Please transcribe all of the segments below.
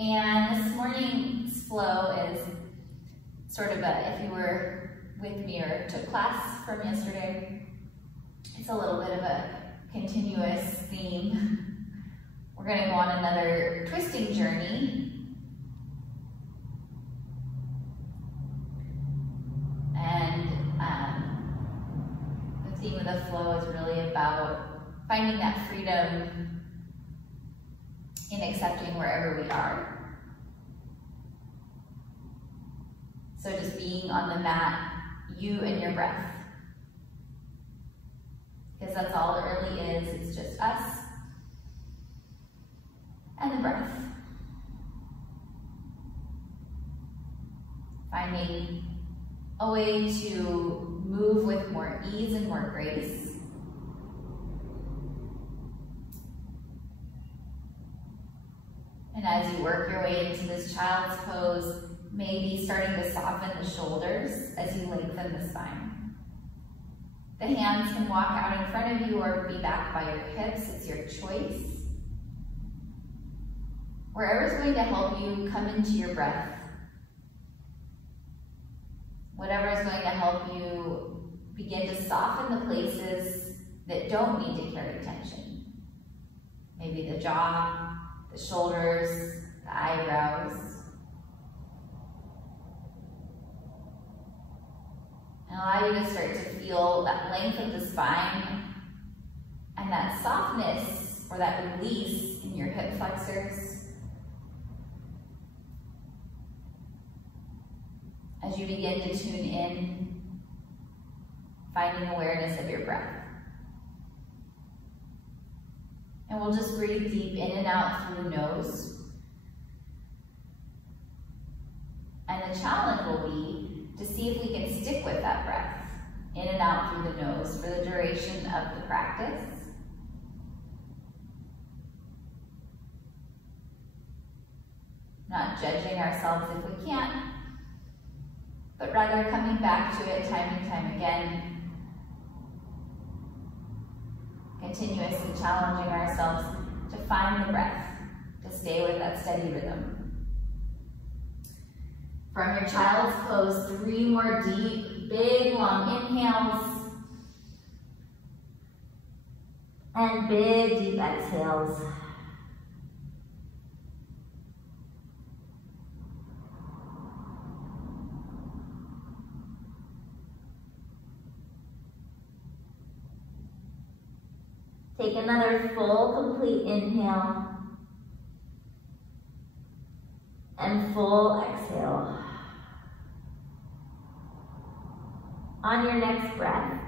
And this morning's flow is sort of a, if you were with me or took class from yesterday, it's a little bit of a continuous theme. We're going to go on another twisting journey. And the theme of the flow is really about finding that freedom in accepting wherever we are. So just being on the mat, you and your breath. Because that's all it really is, it's just us and the breath. Finding a way to move with more ease and more grace. And as you work your way into this child's pose, maybe starting to soften the shoulders as you lengthen the spine. The hands can walk out in front of you or be back by your hips, it's your choice. Wherever is going to help you come into your breath. Whatever is going to help you begin to soften the places that don't need to carry tension. Maybe the jaw, the shoulders, the eyebrows. And allow you to start to feel that length of the spine and that softness or that release in your hip flexors. As you begin to tune in, finding awareness of your breath. And we'll just breathe deep in and out through the nose. And the challenge will be to see if we can stick with that breath in and out through the nose for the duration of the practice. Not judging ourselves if we can't, but rather coming back to it time and time again. Continuously challenging ourselves to find the breath, to stay with that steady rhythm. From your child's pose, 3 more deep, big, long inhales. And big, deep exhales. Take another full, complete inhale and full exhale. On your next breath,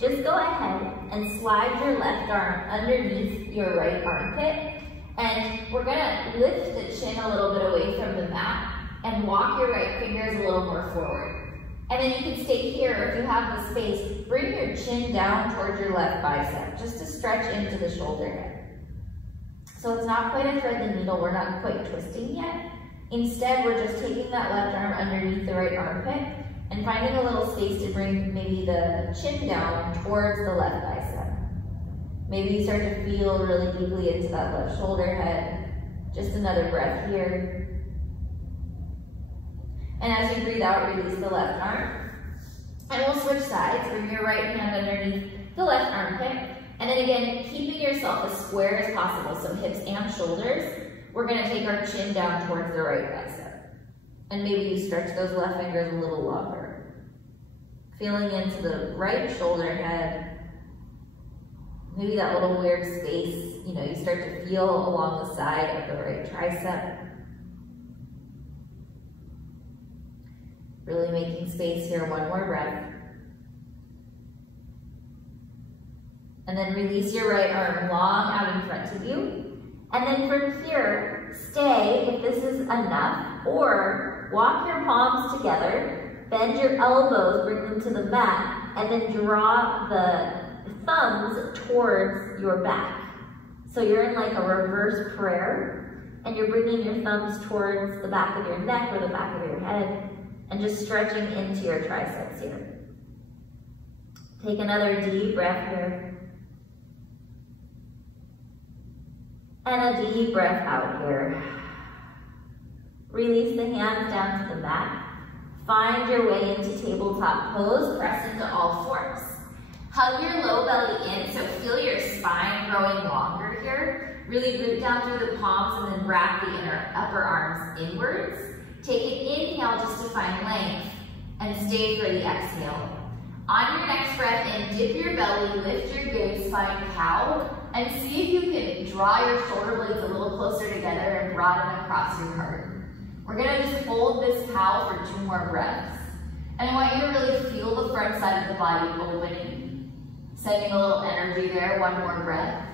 just go ahead and slide your left arm underneath your right armpit, and we're gonna lift the chin a little bit away from the mat and walk your right fingers a little more forward. And then you can stay here if you have the space. Bring your chin down towards your left bicep, just to stretch into the shoulder head. So it's not quite a thread the needle, we're not quite twisting yet. Instead, we're just taking that left arm underneath the right armpit and finding a little space to bring maybe the chin down towards the left bicep. Maybe you start to feel really deeply into that left shoulder head. Just another breath here. And as you breathe out, release the left arm. And we'll switch sides. Bring your right hand underneath the left armpit. And then again, keeping yourself as square as possible, so hips and shoulders. We're gonna take our chin down towards the right bicep. And maybe you stretch those left fingers a little longer. Feeling into the right shoulder head. Maybe that little weird space, you start to feel along the side of the right tricep. Really making space here, 1 more breath. And then release your right arm long out in front of you. And then from here, stay if this is enough, or walk your palms together, bend your elbows, bring them to the mat, and then draw the thumbs towards your back. So you're in like a reverse prayer, and you're bringing your thumbs towards the back of your neck or the back of your head, and just stretching into your triceps here. Take another deep breath here. And a deep breath out here. Release the hands down to the mat. Find your way into tabletop pose, press into all fours. Hug your low belly in, so feel your spine growing longer here. Really root down through the palms and then wrap the upper arms inwards. Take an inhale just to find length and stay for the exhale. On your next breath in, dip your belly, lift your gaze, find cow, and see if you can draw your shoulder blades a little closer together and broaden across your heart. We're gonna just hold this cow for 2 more breaths. And I want you to really feel the front side of the body opening. Sending a little energy there, 1 more breath.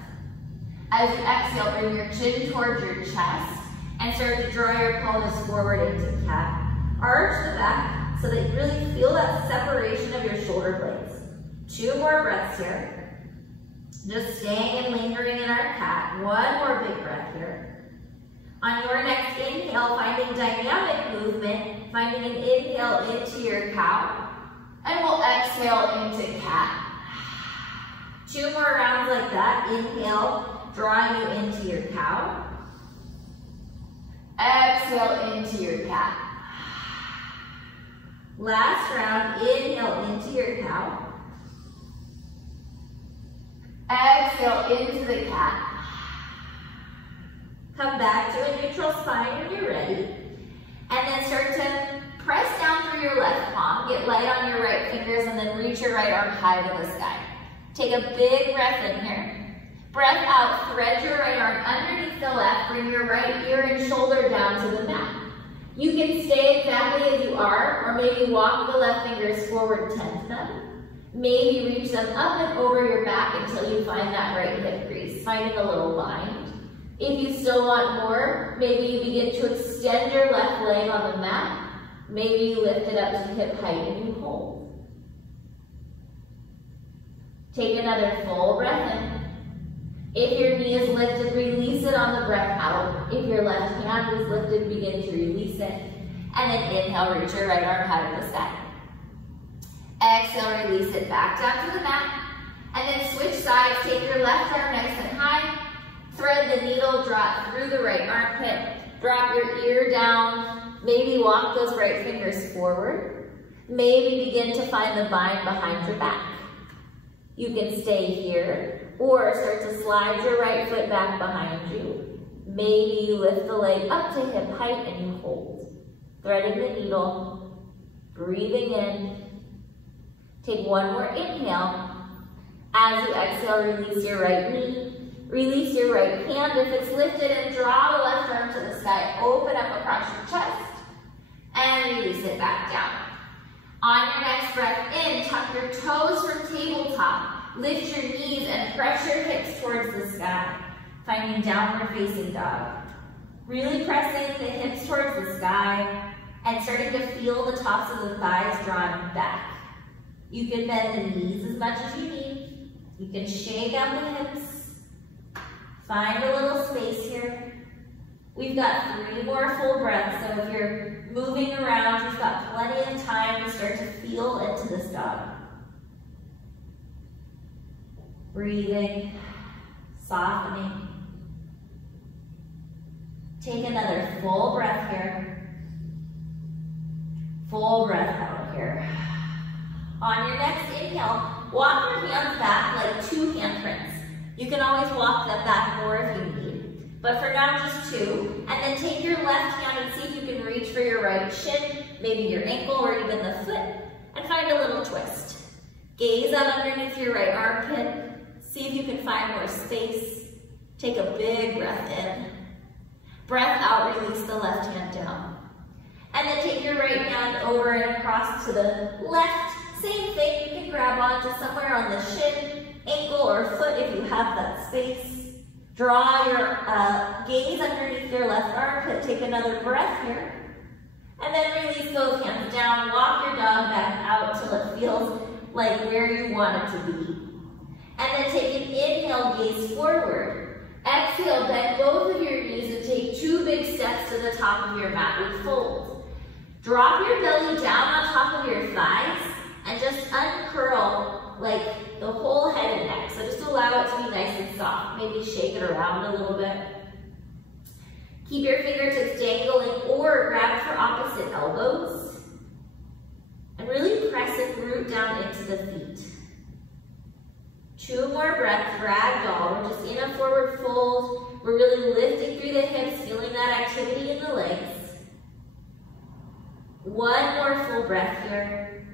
As you exhale, bring your chin towards your chest and start to draw your pelvis forward into cat. Arch the back so that you really feel that separation of your shoulder blades. 2 more breaths here. Just staying and lingering in our cat. 1 more big breath here. On your next inhale, finding dynamic movement, finding an inhale into your cow, and we'll exhale into cat. 2 more rounds like that. Inhale, drawing you into your cow. Exhale into your cat. Last round, inhale into your cow. Exhale into the cat. Come back to a neutral spine when you're ready. And then start to press down through your left palm, get light on your right fingers, and then reach your right arm high to the sky. Take a big breath in here. Breath out, thread your right arm underneath the left, bring your right ear and shoulder down to the mat. You can stay exactly as you are, or maybe walk the left fingers forward, tent them. Maybe reach them up and over your back until you find that right hip crease, finding a little bind. If you still want more, maybe you begin to extend your left leg on the mat. Maybe you lift it up to hip height and you hold. Take another full breath in. If your knee is lifted, release it on the breath out. If your left hand is lifted, begin to release it. And then inhale, reach your right arm high to the sky. Exhale, release it back down to the mat. And then switch sides, take your left arm nice and high. Thread the needle, drop through the right armpit. Drop your ear down. Maybe walk those right fingers forward. Maybe begin to find the bind behind your back. You can stay here or start to slide your right foot back behind you. Maybe you lift the leg up to hip height and you hold. Threading the needle, breathing in. Take 1 more inhale. As you exhale, release your right knee. Release your right hand if it's lifted and draw the left arm to the sky. Open up across your chest and release it back down. On your next breath in, tuck your toes from tabletop. Lift your knees and press your hips towards the sky, finding downward facing dog. Really pressing the hips towards the sky and starting to feel the tops of the thighs drawn back. You can bend the knees as much as you need. You can shake out the hips. Find a little space here. We've got 3 more full breaths, so if you're moving around, you've got plenty of time to start to feel into this dog. Breathing, softening. Take another full breath here. Full breath out here. On your next inhale, walk your hands back like 2 handprints. You can always walk them back more if you need, but for now just 2. And then take your left hand and see if you can reach for your right shin, maybe your ankle or even the foot, and find a little twist. Gaze out underneath your right armpit. See if you can find more space. Take a big breath in. Breath out, release the left hand down. And then take your right hand over and across to the left. Same thing, you can grab onto somewhere on the shin, ankle or foot if you have that space. Draw your gaze underneath your left armpit. Take another breath here. And then release both hands down. Walk your dog back out till it feels like where you want it to be. And then take an inhale, gaze forward. Exhale, bend both of your knees and take 2 big steps to the top of your mat with fold. Drop your belly down on top of your thighs and just uncurl like the whole head and neck. So just allow it to be nice and soft. Maybe shake it around a little bit. Keep your fingertips dangling or grab the legs. One more full breath here.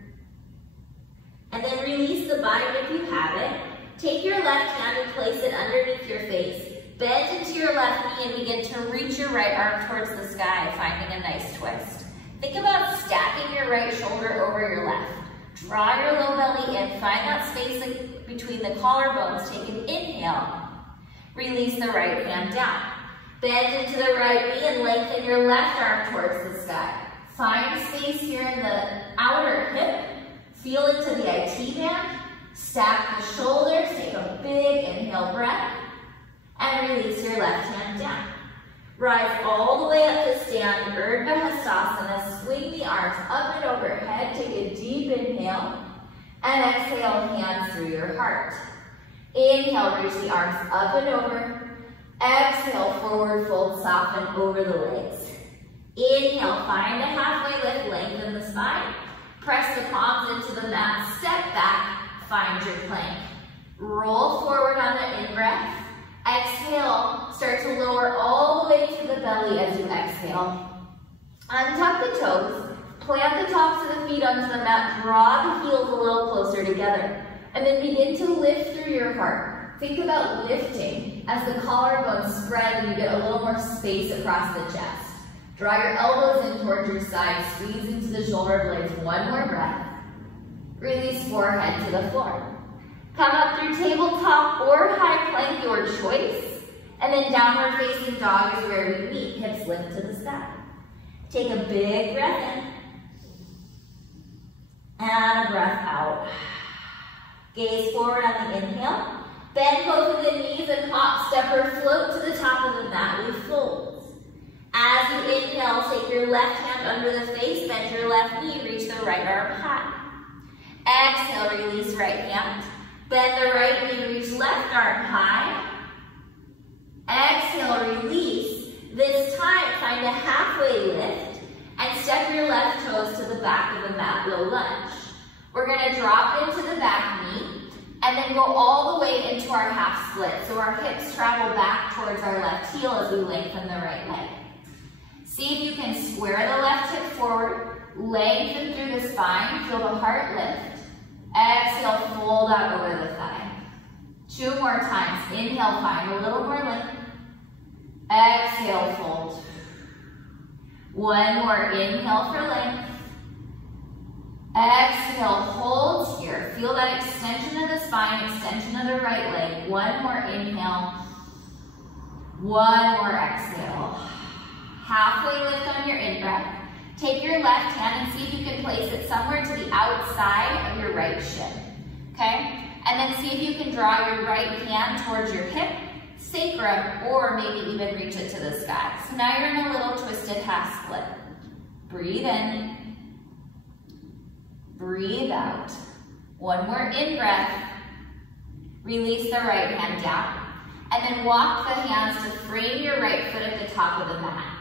And then release the bind if you have it. Take your left hand and place it underneath your face. Bend into your left knee and begin to reach your right arm towards the sky, finding a nice twist. Think about stacking your right shoulder over your left. Draw your low belly in, find that space between the collarbones. Take an inhale. Release the right hand down. Bend into the right knee and lengthen your left arm towards the sky. Find space here in the outer hip. Feel into the IT band. Stack the shoulders. Take a big inhale breath. And release your left hand down. Rise all the way up to stand, Urdhva Hastasana. Swing the arms up and overhead. Take a deep inhale. And exhale, hands through your heart. Inhale, reach the arms up and over. Exhale, forward fold, soften over the legs. Inhale, find a halfway lift, lengthen the spine. Press the palms into the mat, step back, find your plank. Roll forward on the in-breath. Exhale, start to lower all the way to the belly as you exhale. Untuck the toes, plant the tops of the feet onto the mat, draw the heels a little closer together, and then begin to lift through your heart. Think about lifting as the collarbones spread and you get a little more space across the chest. Draw your elbows in towards your side, squeeze into the shoulder blades. One more breath. Release forehead to the floor. Come up through tabletop or high plank, your choice. And then downward facing dog is where we meet, hips lift to the sky. Take a big breath in. And a breath out. Gaze forward on the inhale. Bend both of the knees and hop, step or float to the top of the mat. We fold. As you inhale, take your left hand under the face, bend your left knee, reach the right arm high. Exhale, release right hand. Bend the right knee, reach left arm high. Exhale, release. This time, find a halfway lift and step your left toes to the back of the mat, low lunge. We're gonna drop into the back knee and then go all the way into our half split. So our hips travel back towards our left heel as we lengthen the right leg. See if you can square the left hip forward, lengthen through the spine, feel the heart lift. Exhale, fold out over the thigh. 2 more times. Inhale, find a little more lift. Exhale, fold. 1 more. Inhale for length. Exhale, hold here. Feel that extension of the spine, extension of the right leg. 1 more inhale. 1 more exhale. Halfway lift on your in-breath. Take your left hand and see if you can place it somewhere to the outside of your right shin. Okay? And then see if you can draw your right hand towards your hip, sacrum, or maybe even reach it to the sky. So now you're in a little twisted half split. Breathe in. Breathe out. 1 more in-breath. Release the right hand down. And then walk the hands to frame your right foot at the top of the mat.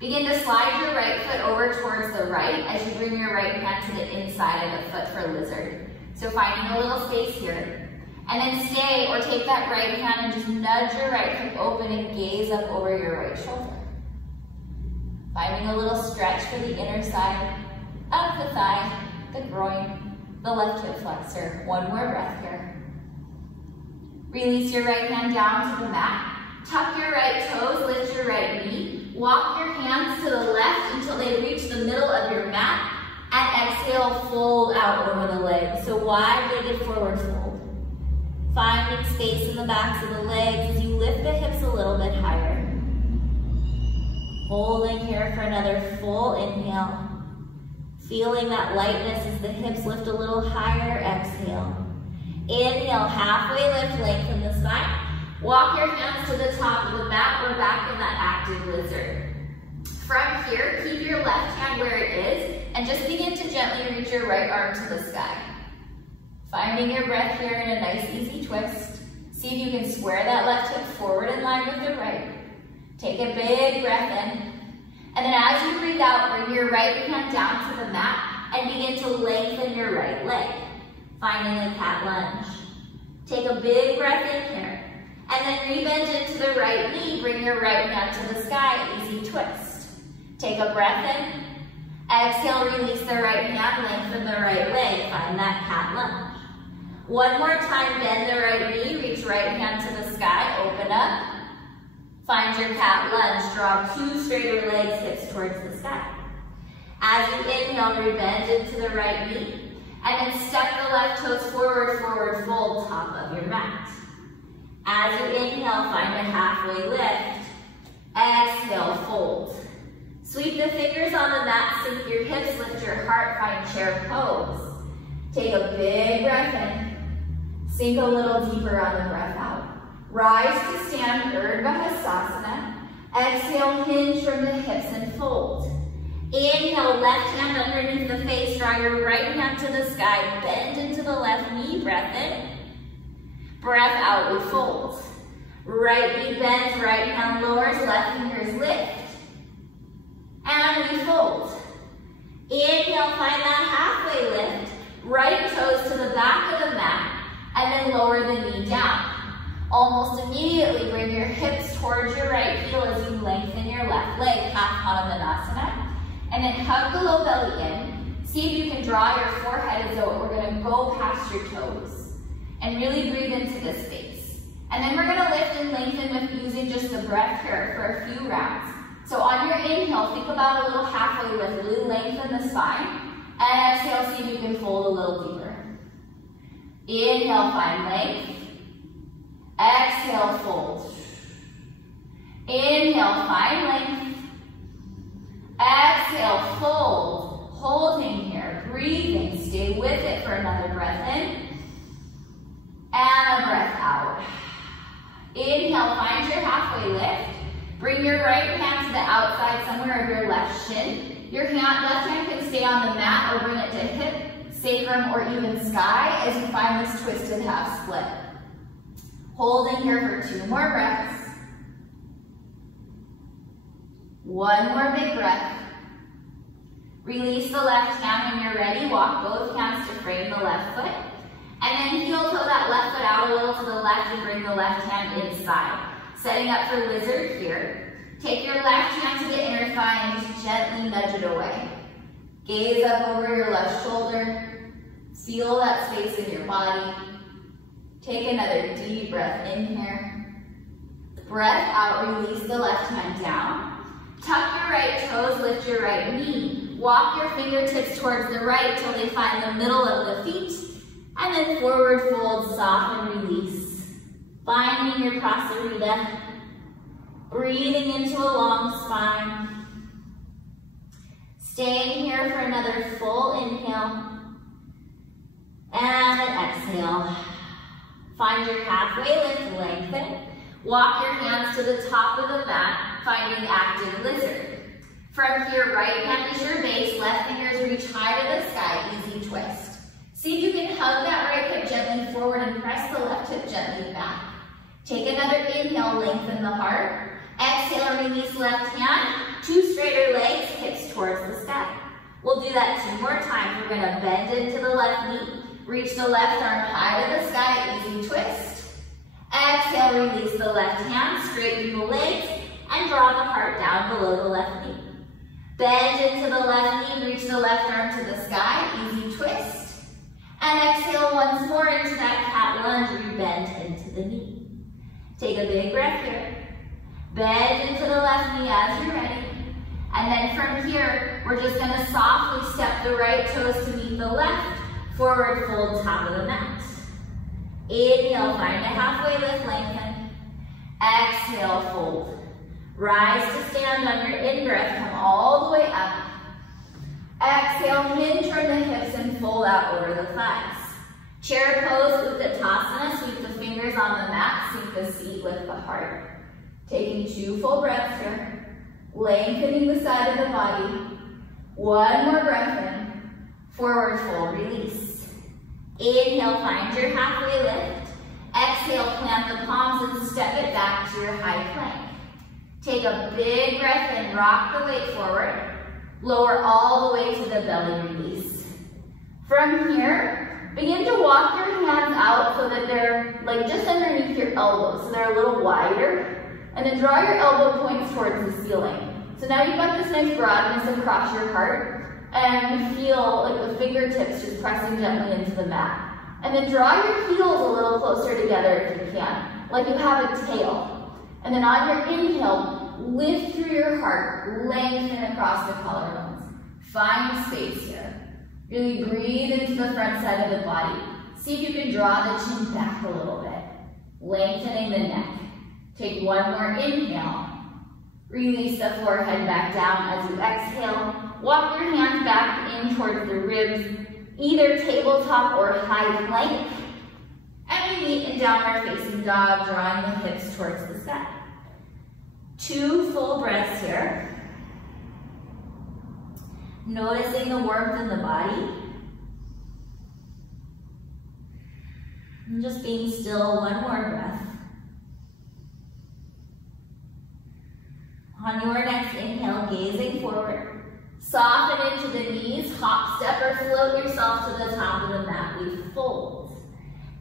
Begin to slide your right foot over towards the right as you bring your right hand to the inside of the foot for lizard. So finding a little space here. And then stay or take that right hand and just nudge your right foot open and gaze up over your right shoulder. Finding a little stretch for the inner side of the thigh, the groin, the left hip flexor. 1 more breath here. Release your right hand down to the mat. Tuck your right toes, lift your right knee. Walk your hands to the left until they reach the middle of your mat. And exhale, fold out over the legs. So wide-legged forward fold. Finding space in the backs of the legs as you lift the hips a little bit higher. Holding here for another full inhale. Feeling that lightness as the hips lift a little higher, exhale. Inhale, halfway lift, lengthen the spine. Walk your hands to the top of the mat or back in that active lizard. From here, keep your left hand where it is and just begin to gently reach your right arm to the sky. Finding your breath here in a nice easy twist. See if you can square that left hip forward in line with the right. Take a big breath in. And then as you breathe out, bring your right hand down to the mat and begin to lengthen your right leg. Finding the cat lunge. Take a big breath in here. And then rebend into the right knee, bring your right hand to the sky, easy twist. Take a breath in. Exhale, release the right hand, lengthen the right leg. Find that cat lunge. One more time, bend the right knee, reach right hand to the sky, open up. Find your cat lunge, draw 2 straighter legs, hips towards the sky. As you inhale, rebend into the right knee, and then step the left toes forward, forward fold, top of your mat. As you inhale, find a halfway lift. Exhale, fold. Sweep the fingers on the mat, sink your hips, lift your heart, find chair pose. Take a big breath in. Sink a little deeper on the breath out. Rise to stand, Urdhva Hastasana. Exhale, hinge from the hips and fold. Inhale, left hand underneath the face, draw your right hand to the sky, bend into the left knee, breath in. Breath out, we fold. Right knee bends, right hand lowers, left fingers lift. And we fold. Inhale, find that halfway lift. Right toes to the back of the mat, and then lower the knee down. Almost immediately bring your hips towards your right heel as you lengthen your left leg, half Hanumanasana. And then hug the low belly in. See if you can draw your forehead as though we're gonna go past your toes. And really breathe into this space. And then we're gonna lift and lengthen with using just the breath here for a few rounds. So on your inhale, think about a little halfway lift, really lengthen the spine. And exhale, see if you can fold a little deeper. Inhale, find length. Exhale, fold. Inhale, find length. Exhale, fold. Holding here, breathing. Stay with it for another breath in. And a breath out. Inhale, find your halfway lift. Bring your right hand to the outside somewhere of your left shin. Your left hand can stay on the mat or bring it to hip, sacrum, or even sky as you find this twisted half split. Holding here for 2 more breaths. 1 more big breath. Release the left hand when you're ready. Walk both hands to frame the left foot. And then heel toe that left foot out a little to the left and bring the left hand inside. Setting up for lizard here. Take your left hand to the inner thigh and just gently nudge it away. Gaze up over your left shoulder. Feel that space in your body. Take another deep breath in here. Breath out, release the left hand down. Tuck your right toes, lift your right knee. Walk your fingertips towards the right till they find the middle of the feet. And then forward fold, soften, release. Finding your prasarita. Breathing into a long spine. Staying here for another full inhale. And an exhale. Find your halfway lift, lengthen. Walk your hands to the top of the mat, finding active lizard. From here, right hand is your base, left fingers reach high to the sky, easy twist. See if you can hug that right hip gently forward and press the left hip gently back. Take another inhale, lengthen the heart. Exhale, release left hand, 2 straighter legs, hips towards the sky. We'll do that 2 more times. We're gonna bend into the left knee, reach the left arm high to the sky, easy twist. Exhale, release the left hand, straighten the legs, and draw the heart down below the left knee. Bend into the left knee, reach the left arm to the sky, easy twist. And exhale once more into that cat lunge, rebend into the knee. Take a big breath here. Bend into the left knee as you're ready. And then from here, we're just gonna softly step the right toes to meet the left, forward fold, top of the mat. Inhale, find a halfway lift, lengthen. Exhale, fold. Rise to stand on your in-breath, come all the way up. Exhale, hinge from the hips and fold out over the thighs. Chair pose, Uttanasana, sweep the fingers on the mat, sink the seat, lift the heart. Taking 2 full breaths here. Lengthening the side of the body. 1 more breath in. Forward fold, release. Inhale, find your halfway lift. Exhale, plant the palms and step it back to your high plank. Take a big breath in, rock the weight forward. Lower all the way to the belly, release. From here, begin to walk your hands out so that they're like just underneath your elbows, so they're a little wider. And then draw your elbow points towards the ceiling. So So now you've got this nice broadness across your heart, and feel like the fingertips just pressing gently into the mat. And then draw your heels a little closer together if you can, like you have a tail. And then on your inhale, lift through your heart, lengthen across the collarbones. Find space here. Really breathe into the front side of the body. See if you can draw the chin back a little bit, lengthening the neck. Take one more inhale. Release the forehead back down as you exhale. Walk your hands back in towards the ribs, either tabletop or high plank. And we meet in downward facing dog, drawing the hips towards the sky. 2 full breaths here. Noticing the warmth in the body. And just being still, one more breath. On your next inhale, gazing forward. Soften into the knees, hop, step, or float yourself to the top of the mat. We fold.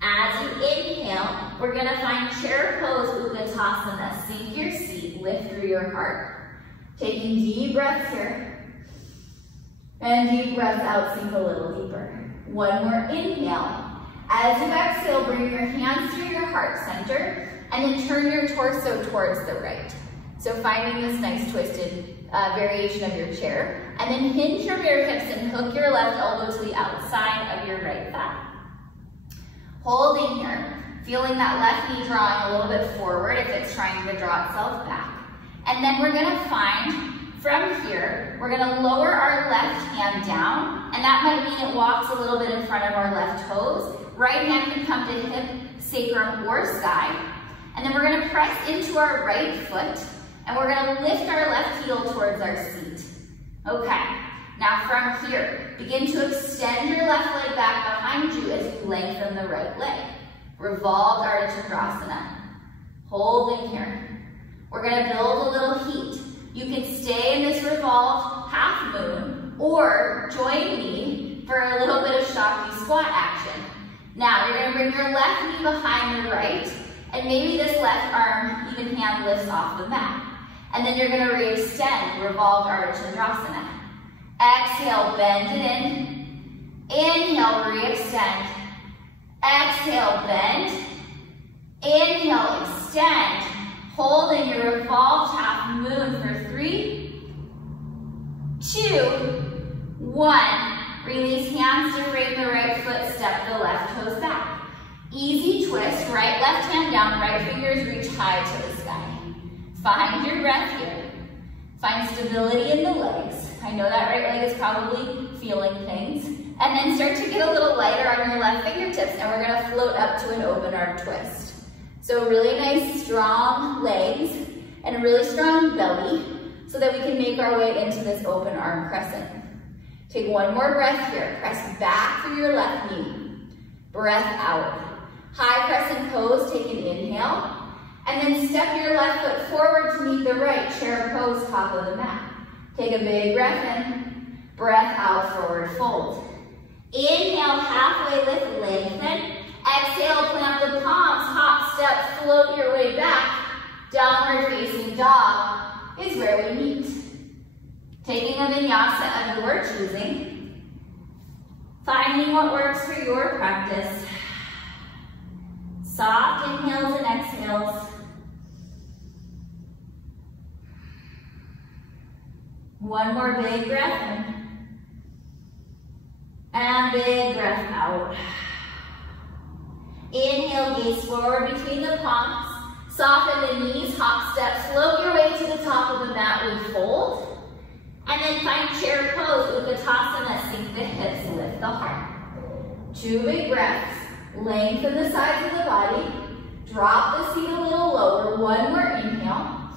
As you inhale, we're gonna find chair pose, Utkatasana. Sink your seat, lift through your heart. Taking deep breaths here. And deep breath out, sink a little deeper. One more inhale. As you exhale, bring your hands through your heart center, and then turn your torso towards the right. So finding this nice twisted variation of your chair, and then hinge from your hips and hook your left elbow to the outside of your right thigh. Holding here, feeling that left knee drawing a little bit forward if it's trying to draw itself back. And then we're gonna find, from here, we're gonna lower our left hand down, and that might mean it walks a little bit in front of our left toes. Right hand can come to hip, sacrum, or sky. And then we're gonna press into our right foot, and we're gonna lift our left heel towards our seat. Okay, now from here, begin to extend your left leg back behind you as you lengthen the right leg. Revolved Ardha Chakrasana. Holding here. We're gonna build a little heat. You can stay in this revolved half moon, or join me for a little bit of Shakti squat action. Now, you're gonna bring your left knee behind the right, and maybe this left arm, even hand, lifts off the mat. And then you're gonna re-extend, revolved Ardha Chandrasana. Exhale, bend it in. Inhale, re-extend. Exhale, bend. Inhale, extend. Holding your revolved half moon for 3, 2, 1. Release hands to frame the right foot, step the left toes back. Easy twist, right left hand down, right fingers reach high to the sky. Find your breath here. Find stability in the legs. I know that right leg is probably feeling things. And then start to get a little lighter on your left fingertips, and we're gonna float up to an open arm twist. So really nice, strong legs, and a really strong belly, so that we can make our way into this open arm crescent. Take one more breath here. Press back through your left knee. Breath out. High crescent pose, take an inhale. And then step your left foot forward to meet the right, chair pose, top of the mat. Take a big breath in. Breath out, forward fold. Inhale, halfway lift, lengthen. Exhale, plant the palms, hop, step, float your way back. Downward facing dog is where we meet. Taking a vinyasa of your choosing. Finding what works for your practice. Soft inhales and exhales. One more big breath in. And big breath out. Inhale, gaze forward between the palms. Soften the knees, hop, step, float your way to the top of the mat, we fold. And then find chair pose, Utkatasana, sink the hips, lift the heart. 2 big breaths. Lengthen the sides of the body. Drop the seat a little lower. One more inhale.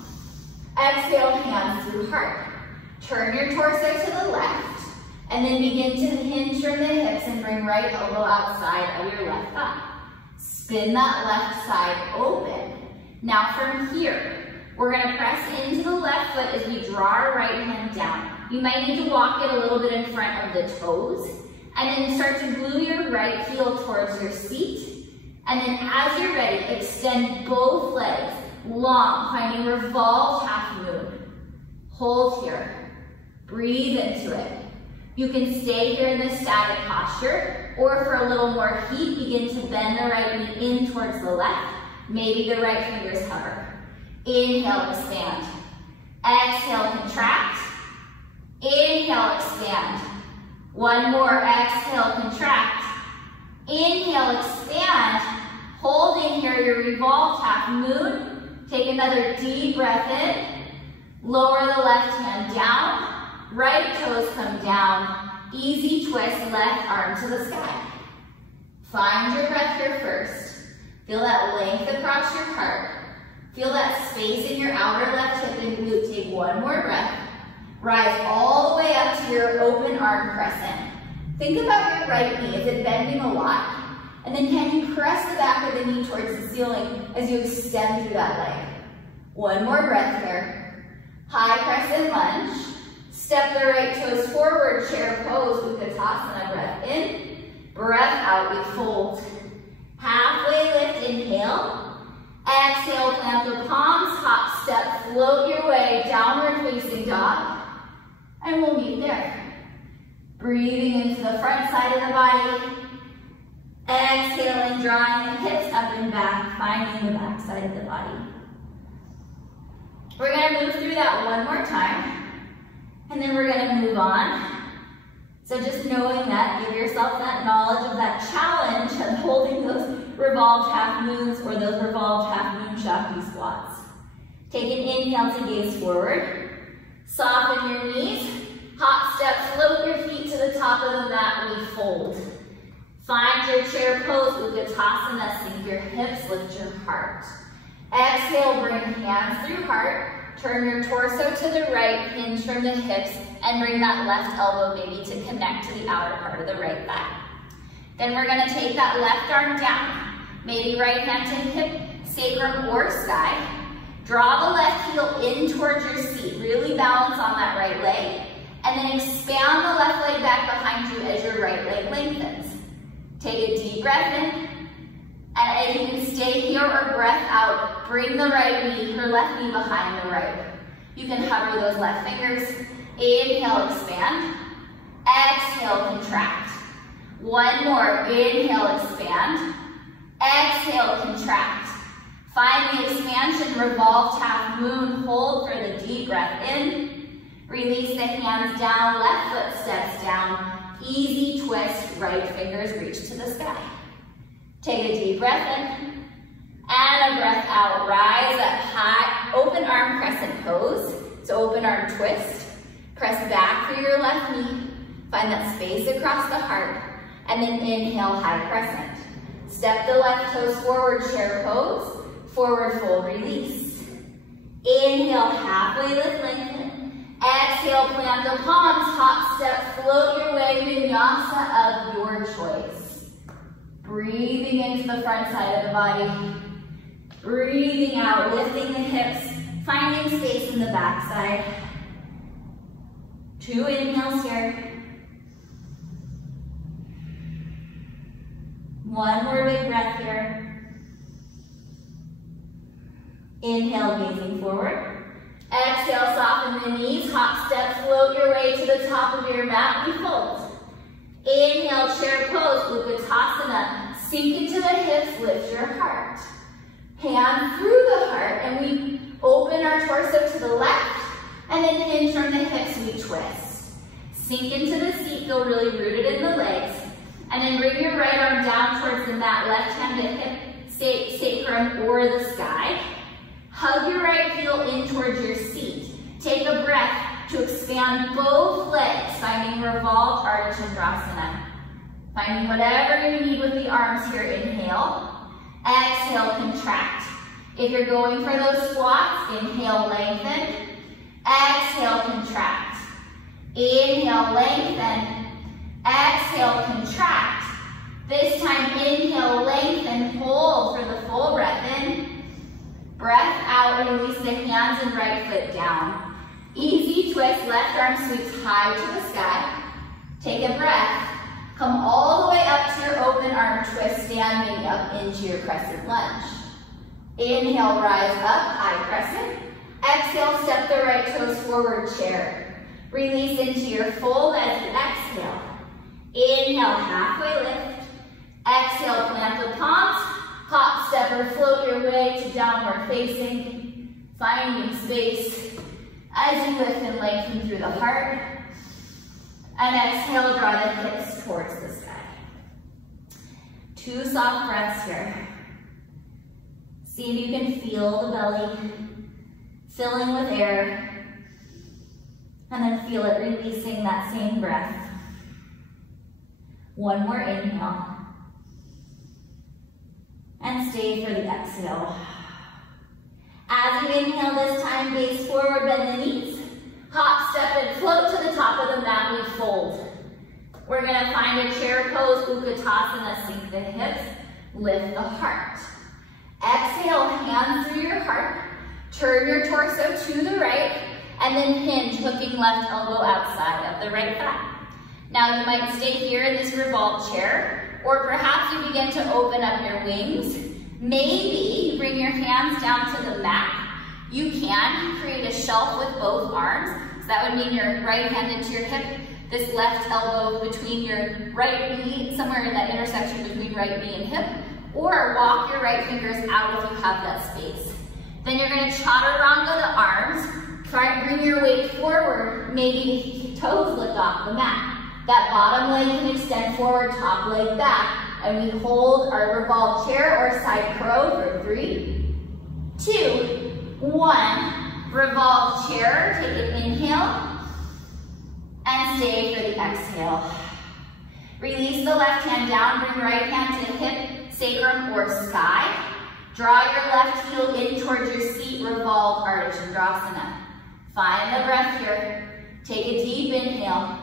Exhale, hands through heart. Turn your torso to the left. And then begin to hinge from the hips and bring right elbow outside of your left thigh. Spin that left side open. Now from here, we're gonna press into the left foot as we draw our right hand down. You might need to walk it a little bit in front of the toes, and then start to glue your right heel towards your seat. And then as you're ready, extend both legs long, finding revolved half moon. Hold here. Breathe into it. You can stay here in this static posture, or for a little more heat, begin to bend the right knee in towards the left. Maybe the right fingers hover. Inhale, expand. Exhale, contract. Inhale, expand. One more, exhale, contract. Inhale, expand. Holding here your revolved half moon. Take another deep breath in. Lower the left hand down. Right toes come down. Easy twist, left arm to the sky. Find your breath here first. Feel that length across your heart. Feel that space in your outer left hip and glute. Take one more breath. Rise all the way up to your open arm crescent. Think about your right knee. Is it bending a lot? And then can you press the back of the knee towards the ceiling as you extend through that leg? One more breath here. High crescent lunge. Step the right toes forward, chair pose, Utkatasana, breath in. Breath out, we fold. Halfway lift, inhale. Exhale, plant the palms, hop, step, float your way, downward facing dog. And we'll meet there. Breathing into the front side of the body. Exhaling, drawing the hips up and back, finding the back side of the body. We're gonna move through that one more time, and then we're gonna move on. So just knowing that, give yourself that knowledge of that challenge of holding those revolved half moons or those revolved half moon Shakti squats. Take an inhale to gaze forward. Soften your knees. Hop step, float your feet to the top of the mat, we fold. Find your chair pose, Utkatasana, sink your hips, lift your heart. Exhale, bring hands through heart. Turn your torso to the right, hinge from the hips, and bring that left elbow maybe to connect to the outer part of the right thigh. Then we're gonna take that left arm down. Maybe right hand to hip, sacrum or sky. Draw the left heel in towards your seat. Really balance on that right leg. And then expand the left leg back behind you as your right leg lengthens. Take a deep breath in. And if you can stay here or breath out, bring the right knee or left knee behind the right. You can hover those left fingers. Inhale, expand. Exhale, contract. One more. Inhale, expand. Exhale, contract. Find the expansion, revolved half moon. Hold for the deep breath in. Release the hands down, left foot steps down. Easy twist, right fingers reach to the sky. Take a deep breath in, and a breath out. Rise up high, open arm crescent pose. So open arm twist. Press back through your left knee. Find that space across the heart. And then inhale, high crescent. Step the left toes forward, chair pose. Forward fold, release. Inhale, halfway lift, lengthen. Exhale, plant the palms, hop, step, float your way, vinyasa of your choice. Breathing into the front side of the body. Breathing out, lifting the hips, finding space in the back side. 2 inhales here. 1 more big breath here. Inhale, gazing forward. Exhale, soften the knees, hop, step, float your way to the top of your mat, we fold. Inhale, chair pose, Utkatasana. Sink into the hips, lift your heart. Hand through the heart, and we open our torso to the left, and then hinge from the hips, we twist. Sink into the seat, feel really rooted in the legs, and then bring your right arm down towards the mat, left hand to hip, sacrum, or the sky. Hug your right heel in towards your seat. Take a breath to expand both legs, finding revolved Ardha Chandrasana. Finding whatever you need with the arms here. Inhale. Exhale, contract. If you're going for those squats, inhale, lengthen. Exhale, contract. Inhale, lengthen. Exhale, contract. This time, inhale, lengthen, hold for the full breath in. Breath out, release the hands and right foot down. Easy twist, left arm sweeps high to the sky. Take a breath. Come all the way up to your open arm twist, standing up into your crescent lunge. Inhale, rise up, high crescent. Exhale, step the right toes forward, chair. Release into your fold as you exhale. Inhale, halfway lift. Exhale, plant the palms. Hop, step, or float your way to downward facing. Finding space as you lift and lengthen through the heart. And exhale, draw the hips towards the sky. 2 soft breaths here. See if you can feel the belly filling with air. And then feel it releasing that same breath. 1 more inhale. And stay for the exhale. As you inhale this time, gaze forward, bend the knees. Hop, step, and float to the top of the mat, we fold. We're gonna find a chair pose, Utkatasana, sink the hips, lift the heart. Exhale, hands through your heart. Turn your torso to the right, and then hinge, hooking left elbow outside of the right thigh. Now you might stay here in this revolved chair, or perhaps you begin to open up your wings. Maybe you bring your hands down to the mat. You can create a shelf with both arms. So that would mean your right hand into your hip, this left elbow between your right knee, somewhere in that intersection between right knee and hip, or walk your right fingers out if you have that space. Then you're going to chaturanga the arms. Try and bring your weight forward. Maybe the toes lift off the mat. That bottom leg can extend forward, top leg back. And we hold our revolved chair or side crow for 3, 2, 1. Revolved chair, take an inhale. And stay for the exhale. Release the left hand down, bring right hand to hip, sacrum, or sky. Draw your left heel in towards your seat, revolved Ardha Chandrasana. Find the breath here. Take a deep inhale.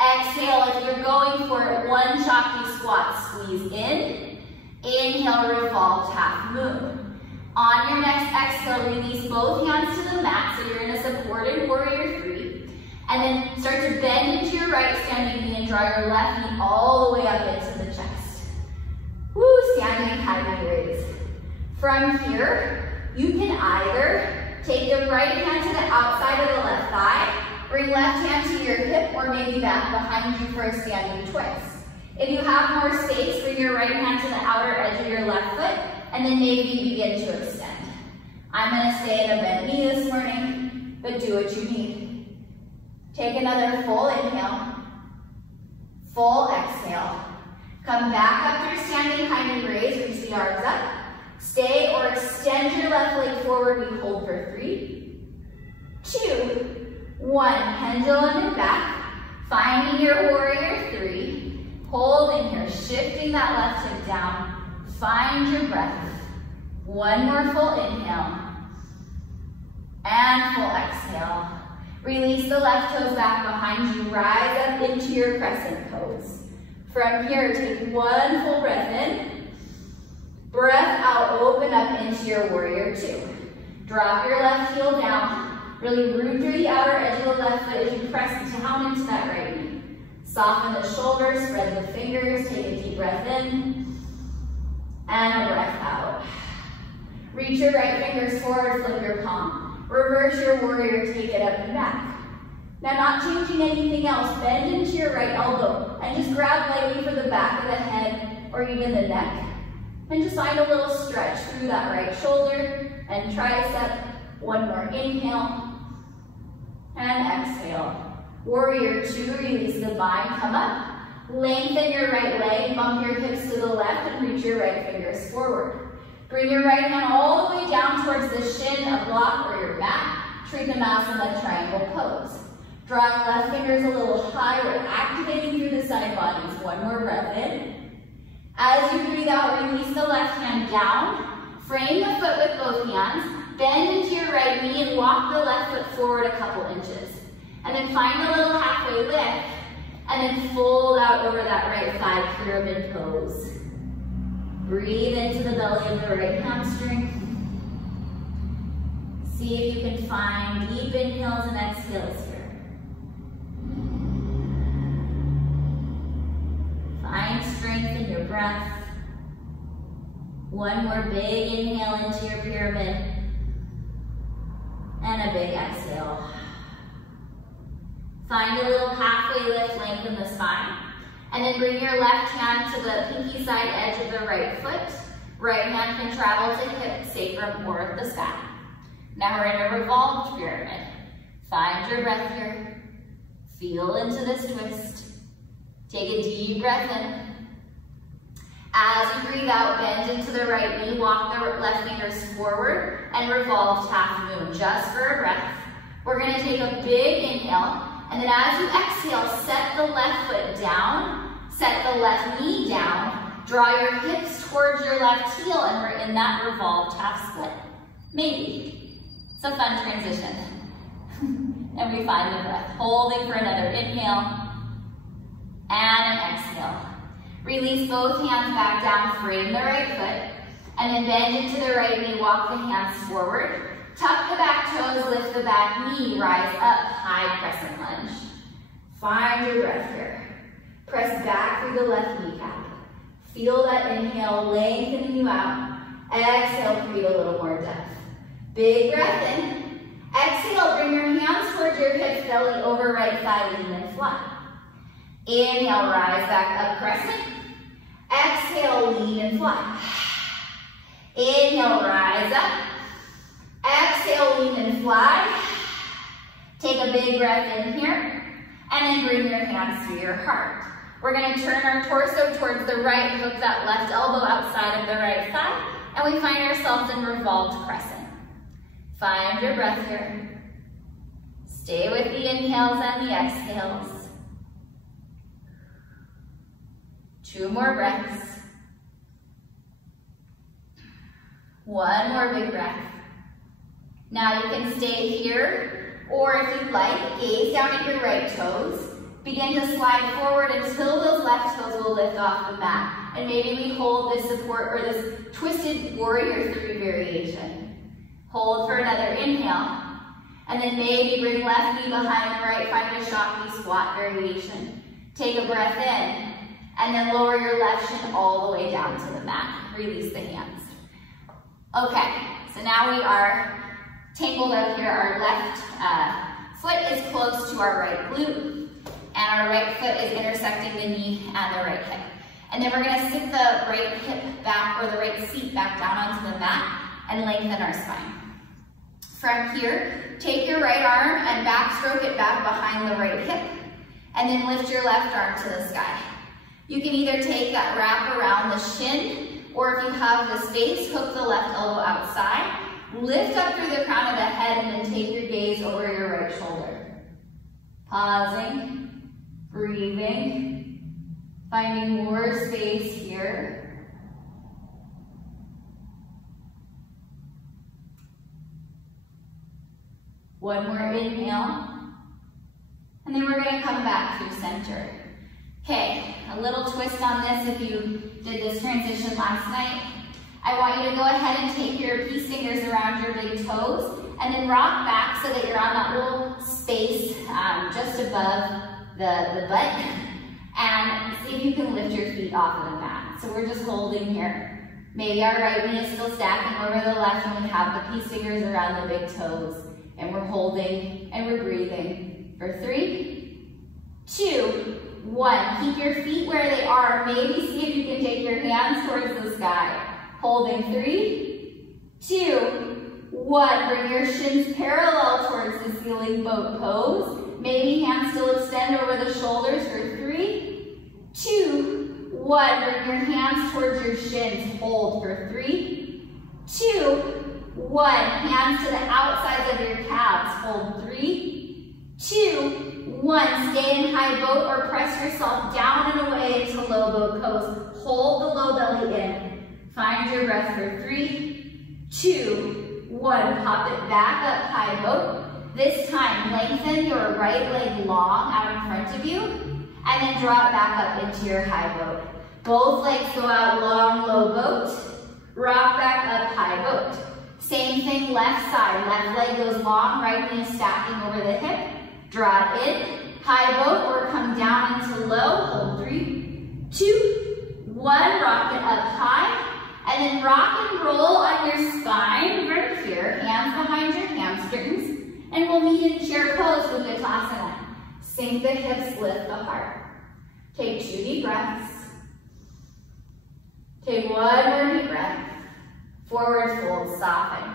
Exhale, if you're going for it, 1 Shakti squat, squeeze in. Inhale, revolved half moon. On your next exhale, release both hands to the mat, so you're in a supported warrior 3. And then start to bend into your right standing knee and draw your left knee all the way up into the chest. Woo, standing high knee raise. From here, you can either take the right hand to the outside of the left thigh, bring left hand to your hip, or maybe back behind you for a standing twist. If you have more space, bring your right hand to the outer edge of your left foot, and then maybe begin to extend. I'm gonna stay in a bent knee this morning, but do what you need. Take another full inhale, full exhale. Come back up through standing high knee raise, reach the arms up. Stay or extend your left leg forward, we hold for 3, 2, 1. Pendulum and back. Finding your warrior 3. Holding here, shifting that left hip down. Find your breath. 1 more full inhale. And full exhale. Release the left toes back behind you. Rise up into your crescent pose. From here, take 1 full breath in. Breath out, open up into your warrior 2. Drop your left heel down. Really root through the outer edge of the left foot as you press down into that right knee. Soften the shoulders, spread the fingers, take a deep breath in. And a breath out. Reach your right fingers forward, flip your palm. Reverse your warrior, take it up and back. Now not changing anything else, bend into your right elbow and just grab lightly for the back of the head or even the neck. And just find a little stretch through that right shoulder and tricep. 1 more inhale and exhale. Warrior 2, release the bind, come up. Lengthen your right leg, bump your hips to the left and reach your right fingers forward. Bring your right hand all the way down towards the shin, a block or your mat. Trikonasana triangle pose. Draw your left fingers a little higher, activating through the side bodies. 1 more breath in. As you breathe out, release the left hand down. Frame the foot with both hands. Bend into your right knee and walk the left foot forward a couple inches. And then find a little halfway lift. And then fold out over that right thigh, pyramid pose. Breathe into the belly of the right hamstring. See if you can find deep inhales and exhales here. Find strength in your breath. 1 more big inhale into your pyramid. and a big exhale. Find a little halfway lift, lengthen the spine. And then bring your left hand to the pinky side edge of the right foot. Right hand can travel to hip, sacrum, or the sky. Now we're in a revolved pyramid. Find your breath here. Feel into this twist. Take a deep breath in. As you breathe out, bend into the right knee, walk the left fingers forward, and revolve half moon, just for a breath. We're gonna take a big inhale, and then as you exhale, set the left foot down, set the left knee down, draw your hips towards your left heel, and we're in that revolved half split. Maybe. It's a fun transition. And we find the breath, holding for another inhale, and an exhale. Release both hands back down, frame the right foot, and then bend into the right knee, walk the hands forward. Tuck the back toes, lift the back knee, rise up, high crescent lunge. Find your breath here. Press back through the left kneecap. Feel that inhale, lengthening you out. Exhale, create a little more depth. Big breath in. Exhale, bring your hands towards your hips, belly over right thigh, lean and fly. Inhale, rise back up, crescent. Exhale, lean and fly. Inhale, rise up. Exhale, lean and fly. Take a big breath in here, and then bring your hands to your heart. We're gonna turn our torso towards the right, hook that left elbow outside of the right thigh, and we find ourselves in revolved crescent. Find your breath here. Stay with the inhales and the exhales. 2 more breaths. 1 more big breath. Now you can stay here, or if you'd like, gaze down at your right toes. Begin to slide forward until those left toes will lift off the mat. And maybe we hold this support or this twisted warrior 3 variation. Hold for another inhale. And then maybe bring left knee behind the right, find a Shakti squat variation. Take a breath in, and then lower your left shin all the way down to the mat. Release the hands. Okay, so now we are tangled up here. Our left foot is close to our right glute, and our right foot is intersecting the knee and the right hip. And then we're gonna sit the right hip back, or the right seat back down onto the mat and lengthen our spine. From here, take your right arm and backstroke it back behind the right hip, and then lift your left arm to the sky. You can either take that wrap around the shin, or if you have the space, hook the left elbow outside, lift up through the crown of the head, and then take your gaze over your right shoulder. Pausing, breathing, finding more space here. One more inhale, and then we're gonna come back through center. Okay, a little twist on this if you did this transition last night. I want you to go ahead and take your peace fingers around your big toes, and then rock back so that you're on that little space just above the butt, and see if you can lift your feet off of the mat. So we're just holding here. Maybe our right knee is still stacking over the left, and we have the peace fingers around the big toes. And we're holding and we're breathing for 3, 2, 1. Keep your feet where they are. Maybe see if you can take your hands towards the sky. Holding 3, 2, 1. Bring your shins parallel towards the ceiling, boat pose. Maybe hands still extend over the shoulders for 3, 2, 1. Bring your hands towards your shins. Hold for 3, 2, 1. Hands to the outsides of your calves. Hold 3, 2, 1. Stay in high boat or press yourself down and away into low boat pose. Hold the low belly in. Find your breath for 3, 2, 1. Pop it back up, high boat. This time, lengthen your right leg long out in front of you, and then draw it back up into your high boat. Both legs go out long, low boat. Rock back up, high boat. Same thing, left side. Left leg goes long, right knee is stacking over the hip. Draw it in, high boat, or come down into low. Hold 3, 2, 1. Rock it up high, and then rock and roll on your spine right here. Hands behind your hamstrings. And we'll meet in chair pose, Uttanasana. Sink the hips, lift the heart. Take 2 deep breaths. Take 1 more deep breath. Forward fold, soften.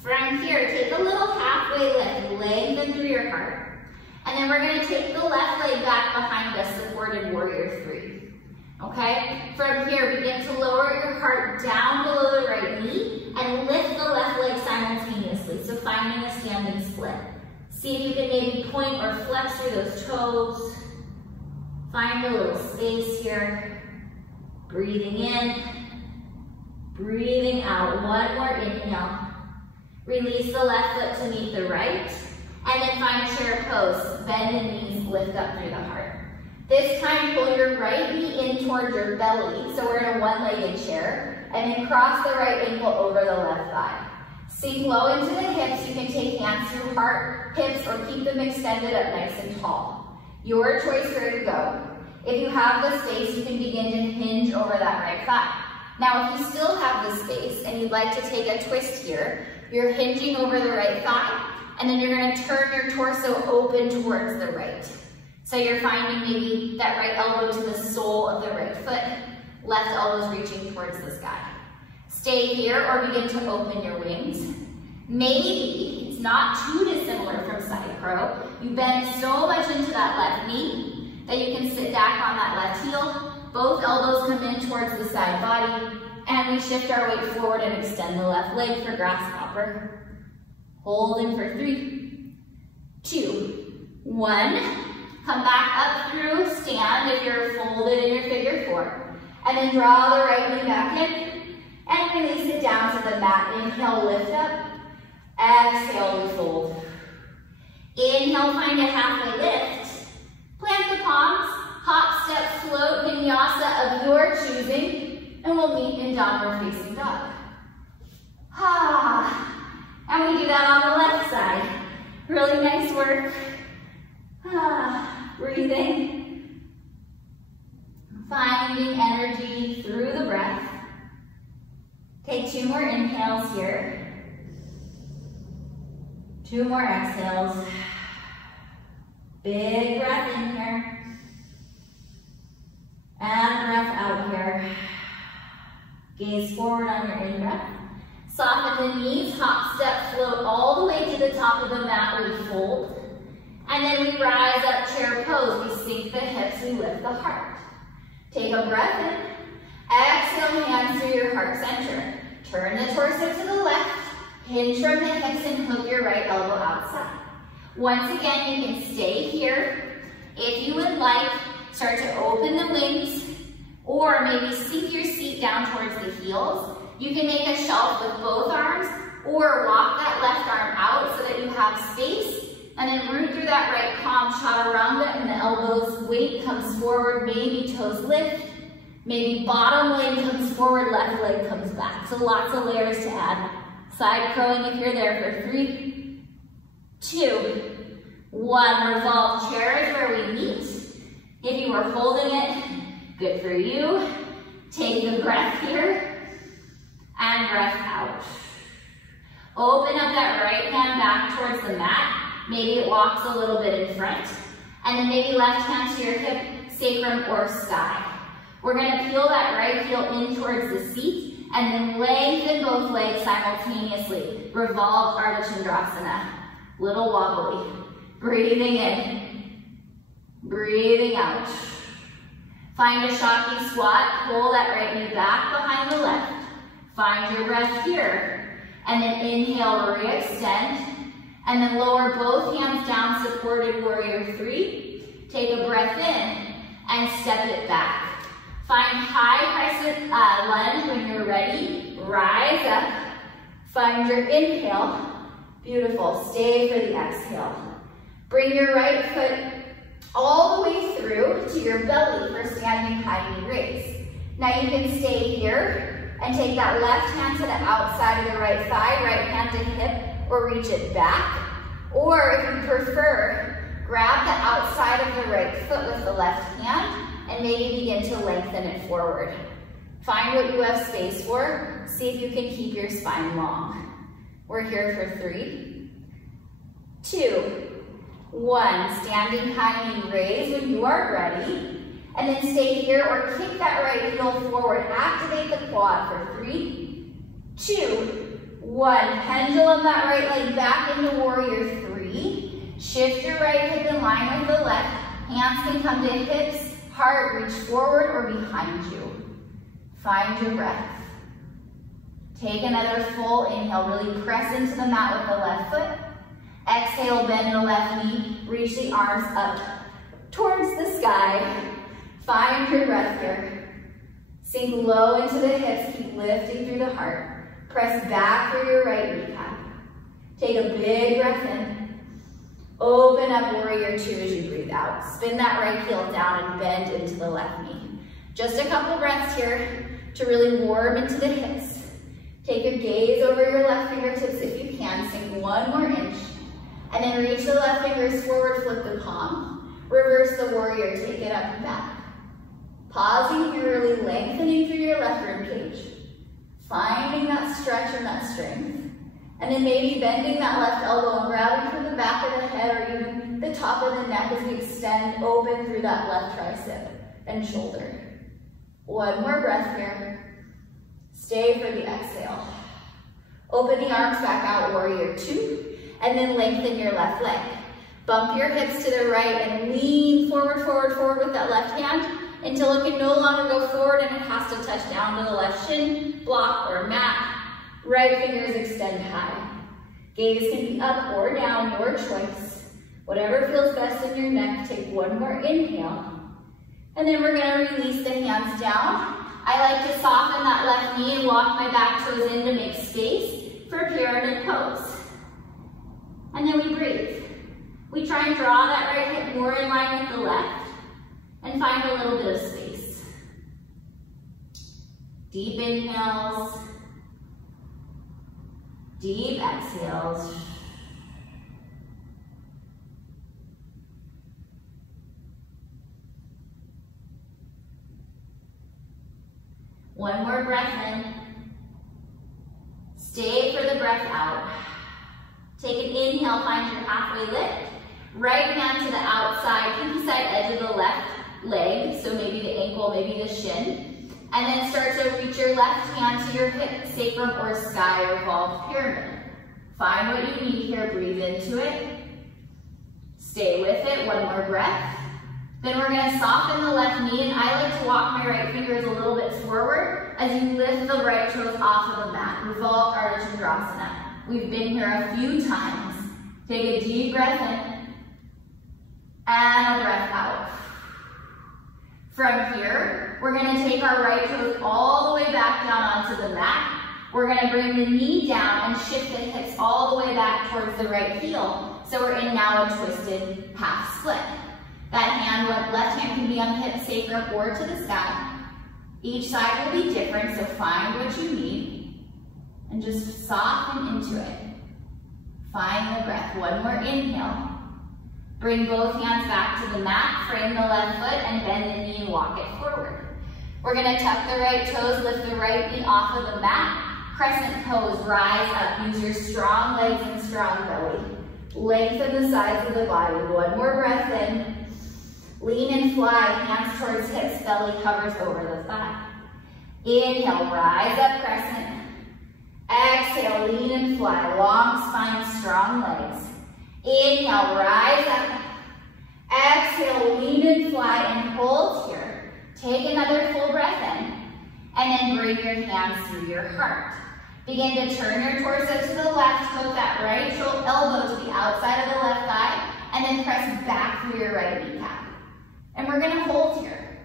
From here, take a little halfway lift, lengthen through your heart. And then we're gonna take the left leg back behind us, supported warrior 3. Okay? From here, begin to lower your heart down below the right knee and lift the left leg simultaneously. So finding a standing split. See if you can maybe point or flex through those toes. Find a little space here. Breathing in, breathing out. 1 more inhale. Release the left foot to meet the right. And then find chair pose. Bend the knees, lift up through the heart. This time, pull your right knee in towards your belly. So we're in a one-legged chair. And then cross the right ankle over the left thigh. Sink low into the hips. You can take hands through heart, hips, or keep them extended up nice and tall. Your choice where to go. If you have the space, you can begin to hinge over that right thigh. Now, if you still have the space and you'd like to take a twist here, you're hinging over the right thigh, and then you're gonna turn your torso open towards the right. So you're finding maybe that right elbow to the sole of the right foot, left elbow's reaching towards the sky. Stay here or begin to open your wings. Maybe it's not too dissimilar from side crow. You bend so much into that left knee that you can sit back on that left heel. Both elbows come in towards the side body, and we shift our weight forward and extend the left leg for grasshopper. Holding for 3, 2, 1. Come back up through stand if you're folded in your figure 4. And then draw the right knee back in and release it down to the mat. Inhale, lift up. Exhale, we fold. Inhale, find a halfway lift. Plant the palms. Hop, step, float, vinyasa of your choosing. And we'll meet in downward facing dog. And we do that on the left side. Really nice work. Breathing. Finding energy through the breath. Take 2 more inhales here. 2 more exhales. Big breath in here. And breath out here. Gaze forward on your in-breath. Soften the knees, hop, step, float all the way to the top of the mat where we fold. And then we rise up, chair pose. We sink the hips, we lift the heart. Take a breath in. Exhale, hands through your heart center. Turn the torso to the left. Hinge from the hips and hook your right elbow outside. Once again, you can stay here. If you would like, start to open the wings, or maybe sink your seat down towards the heels. You can make a shelf with both arms, or walk that left arm out so that you have space, and then root through that right palm, chaturanga, and the elbows, weight comes forward, maybe toes lift, maybe bottom leg comes forward, left leg comes back. So lots of layers to add. Side crowing if you're there for 3, 2, 1. Revolve chair is where we meet. If you were holding it, good for you. Take the breath here and breath out. Open up that right hand back towards the mat. Maybe it walks a little bit in front. And then maybe left hand to your hip, sacrum or sky. We're gonna peel that right heel in towards the seat and then lengthen both legs simultaneously. Revolve Ardha Chandrasana. Little wobbly. Breathing in. Breathing out. Find a Shakti squat. Pull that right knee back behind the left. Find your breath here. And then inhale, re-extend. And then lower both hands down, supported warrior 3. Take a breath in and step it back. Find high crescent lunge when you're ready. Rise up. Find your inhale. Beautiful. Stay for the exhale. Bring your right foot all the way through to your belly for standing high knee raise. Now you can stay here and take that left hand to the outside of the right thigh, right hand to hip, or reach it back. Or if you prefer, grab the outside of the right foot with the left hand and maybe begin to lengthen it forward. Find what you have space for. See if you can keep your spine long. We're here for 3, 2, 1. Standing high knee raise when you are ready. And then stay here or kick that right heel forward. Activate the quad for 3, 2, 1. Pendulum that right leg back into warrior 3. Shift your right hip in line with the left. Hands can come to hips, heart, reach forward or behind you. Find your breath. Take another full inhale. Really press into the mat with the left foot. Exhale, bend the left knee. Reach the arms up towards the sky. Find your breath here. Sink low into the hips. Keep lifting through the heart. Press back for your right kneecap. Take a big breath in. Open up warrior 2 as you breathe out. Spin that right heel down and bend into the left knee. Just a couple breaths here to really warm into the hips. Take your gaze over your left fingertips if you can. Sink 1 more inch. And then reach the left fingers forward, flip the palm. Reverse the warrior, take it up and back. Pausing here, really lengthening through your left rib cage. Finding that stretch and that strength. And then maybe bending that left elbow and grabbing from the back of the head or even the top of the neck as we extend open through that left tricep and shoulder. 1 more breath here. Stay for the exhale. Open the arms back out, warrior 2. And then lengthen your left leg. Bump your hips to the right and lean forward, forward, forward with that left hand until it can no longer go forward and it has to touch down to the left shin, block, or mat. Right fingers extend high. Gaze can be up or down, your choice. Whatever feels best in your neck, take 1 more inhale. And then we're gonna release the hands down. I like to soften that left knee and walk my back toes in to make space for pyramid pose. And then we breathe. We try and draw that right hip more in line with the left and find a little bit of space. Deep inhales. Deep exhales. One more breath in. Stay for the breath out. Take an inhale, find your halfway lift. Right hand to the outside, pinky side edge of the left leg, so maybe the ankle, maybe the shin. And then start to reach your left hand to your hip, sacrum or sky, revolved pyramid. Find what you need here, breathe into it. Stay with it, 1 more breath. Then we're gonna soften the left knee, and I like to walk my right fingers a little bit forward as you lift the right toes off of the mat. Revolved Ardha Chandrasana. We've been here a few times. Take a deep breath in and a breath out. From here, we're gonna take our right toes all the way back down onto the mat. We're gonna bring the knee down and shift the hips all the way back towards the right heel. So we're in now a twisted half split. That hand, left hand can be on the hip, sacrum, or to the sky. Each side will be different, so find what you need. And just soften into it. Find the breath. 1 more inhale. Bring both hands back to the mat, frame the left foot, and bend the knee and walk it forward. We're gonna tuck the right toes, lift the right knee off of the mat. Crescent pose, rise up. Use your strong legs and strong belly. Lengthen the sides of the body. 1 more breath in. Lean and fly, hands towards hips, belly covers over the thigh. Inhale, rise up, crescent. Exhale, lean and fly, long spine, strong legs. Inhale, rise up. Exhale, lean and fly, and hold here. Take another full breath in, and then bring your hands through your heart. Begin to turn your torso to the left, hook that right elbow to the outside of the left thigh, and then press back through your right kneecap. And we're gonna hold here.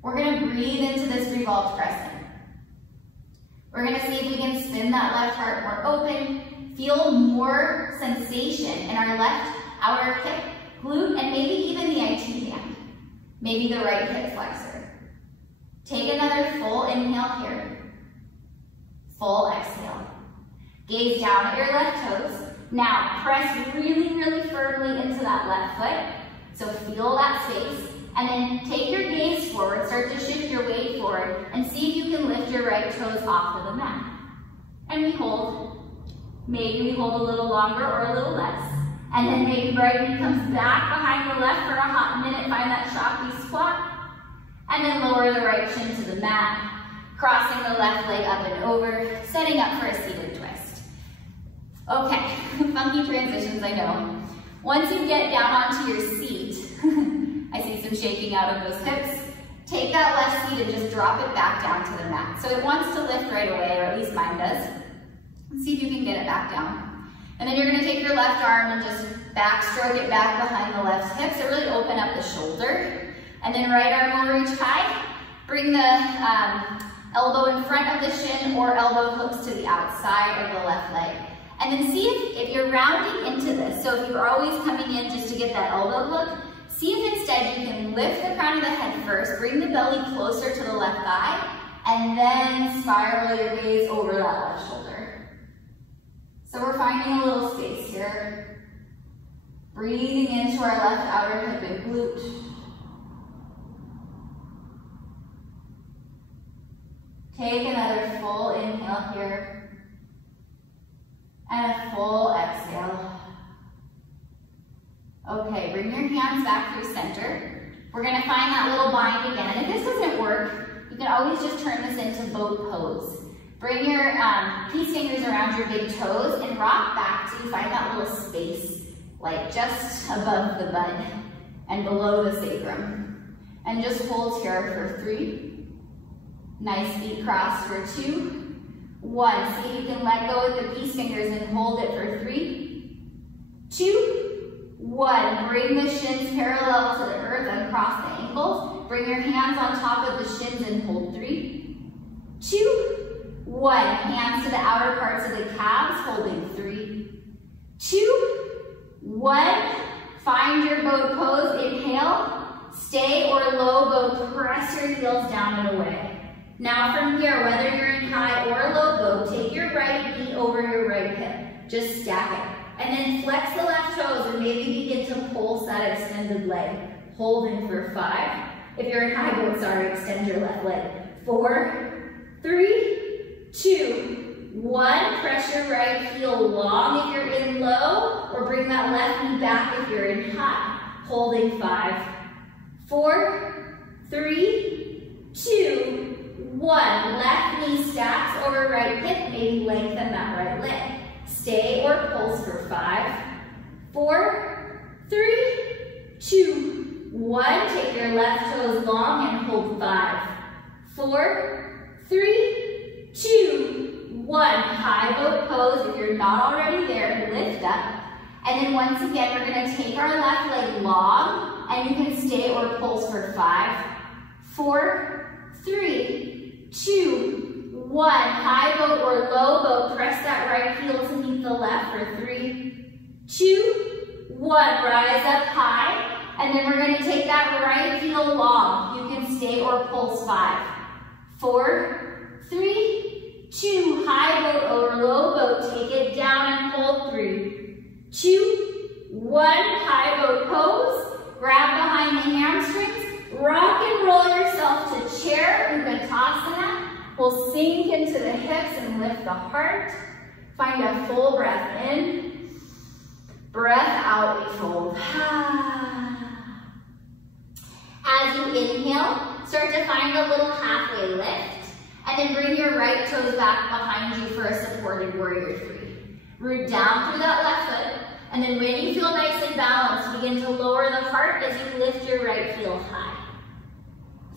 We're gonna breathe into this revolved crescent. We're gonna see if we can spin that left heart more open, feel more sensation in our left outer hip, glute, and maybe even the IT band. Maybe the right hip flexor. Take another full inhale here. Full exhale. Gaze down at your left toes. Now press really, really firmly into that left foot. So feel that space. And then take your gaze forward, start to shift your weight forward, and see if you can lift your right toes off of the mat. And we hold. Maybe we hold a little longer or a little less. And then maybe right knee comes back behind the left for a hot minute. Find that shocky squat. And then lower the right shin to the mat, crossing the left leg up and over, setting up for a seated twist. Okay, funky transitions, I know. Once you get down onto your seat, I see some shaking out of those hips. Take that left seat and just drop it back down to the mat. So it wants to lift right away, or at least mine does. Let's see if you can get it back down. And then you're gonna take your left arm and just backstroke it back behind the left hip, so really open up the shoulder. And then right arm will reach high. Bring the elbow in front of the shin or elbow hooks to the outside of the left leg. And then see if you're rounding into this. So if you're always coming in just to get that elbow hook, see if instead you can lift the crown of the head first, bring the belly closer to the left thigh, and then spiral your gaze over that left shoulder. So we're finding a little space here. Breathing into our left outer hip and glute. Take another full inhale here. And a full exhale. Okay, bring your hands back through center. We're gonna find that little bind again. And if this doesn't work, you can always just turn this into boat pose. Bring your peace fingers around your big toes and rock back till you find that little space, like just above the butt and below the sacrum. And just hold here for 3. Nice feet crossed for 2. 1. See if you can let go with the peace fingers and hold it for 3. 2. 1. Bring the shins parallel to the earth and cross the ankles. Bring your hands on top of the shins and hold 3. 2. 1. Hands to the outer parts of the calves, holding 3. 2. 1. Find your boat pose. Inhale. Stay or low boat. Press your heels down and away. Now from here, whether you're in high or low boat, take your right knee over your right hip. Just stack it. And then flex the left toes and maybe begin to pulse that extended leg. Holding for 5. If you're in high boat, extend your left leg. 4, 3, 2, 1. Press your right heel long if you're in low, or bring that left knee back if you're in high. Holding 5, 4, 3, 2, 1. Left knee stacks over right hip, maybe lengthen that right leg. Stay or pulse for 5, 4, 3, 2, 1. Take your left toes long and hold 5, 4, 3, 2, 1. High boat pose. If you're not already there, lift up. And then once again, we're going to take our left leg long, and you can stay or pulse for 5, 4, 3, 2, 1. High boat or low boat. Press that right heel to meet the left for 3, 2, 1. Rise up high. And then we're going to take that right heel long. You can stay or pulse 5, 4, 3, 2. High boat or low boat. Take it down and hold 3, 2, 1. High boat pose. Grab behind the hamstrings. Rock and roll yourself to chair Uttanasana. We'll sink into the hips and lift the heart. Find a full breath in. Breath out, we fold. As you inhale, start to find a little halfway lift. And then bring your right toes back behind you for a supported warrior 3. Root down through that left foot. And then when you feel nice and balanced, begin to lower the heart as you lift your right heel high.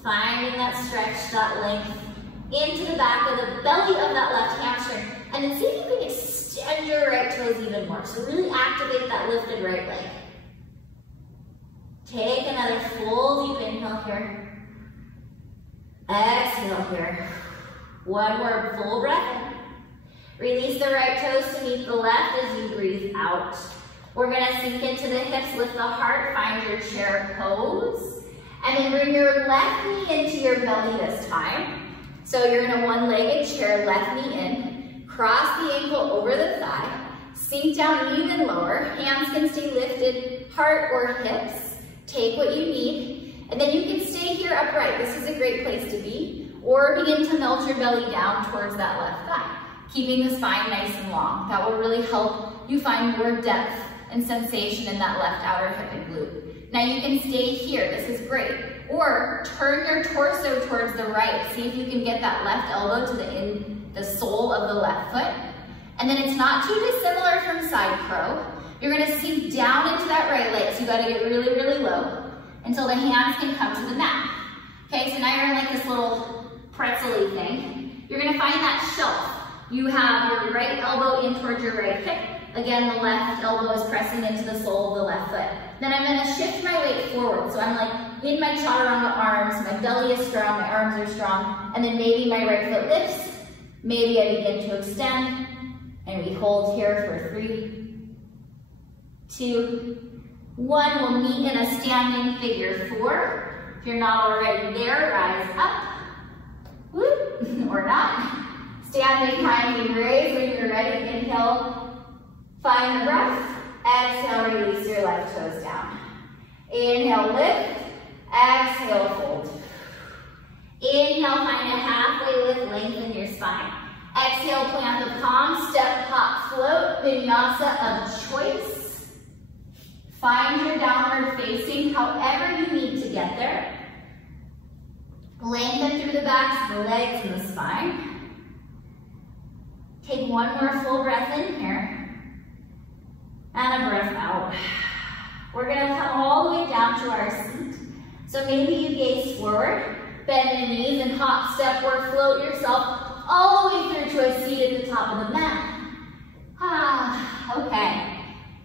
Finding that stretch, that length into the back of the belly of that left hamstring. And then see if you can extend your right toes even more. So really activate that lifted right leg. Take another full deep inhale here. Exhale here. One more full breath in. Release the right toes to meet the left as you breathe out. We're gonna sink into the hips, lift the heart, find your chair pose. And then bring your left knee into your belly this time. So you're in a one-legged chair, left knee in. Cross the ankle over the thigh. Sink down even lower. Hands can stay lifted, heart or hips. Take what you need. And then you can stay here upright. This is a great place to be. Or begin to melt your belly down towards that left thigh. Keeping the spine nice and long. That will really help you find more depth and sensation in that left outer hip and glute. Now you can stay here, this is great. Or turn your torso towards the right. See if you can get that left elbow to the sole of the left foot. And then it's not too dissimilar from side crow. You're gonna sink down into that right leg, so you gotta get really, really low until the hands can come to the mat. Okay, so now you're in like this little pretzel-y thing. You're gonna find that shelf. You have your right elbow in towards your right hip. Again, the left elbow is pressing into the sole of the left foot. Then I'm gonna shift my weight forward. So I'm like in my chaturanga arms, my belly is strong, my arms are strong, and then maybe my right foot lifts. Maybe I begin to extend, and we hold here for 3, 2, 1. We'll meet in a standing figure 4. If you're not already there, rise up. Whoop, or not. Standing kindly raise when you're ready. Inhale, find the breath. Exhale, release your left toes down. Inhale, lift. Exhale, fold. Inhale, find a halfway lift, lengthen your spine. Exhale, plant the palms, step, hop, float, vinyasa of choice. Find your downward facing, however you need to get there. Lengthen through the backs of the legs and the spine. Take one more full breath in here, and a breath out. We're gonna come all the way down to our seat. So maybe you gaze forward, bend the knees and hop, step, or float yourself all the way through to a seat at the top of the mat. Okay.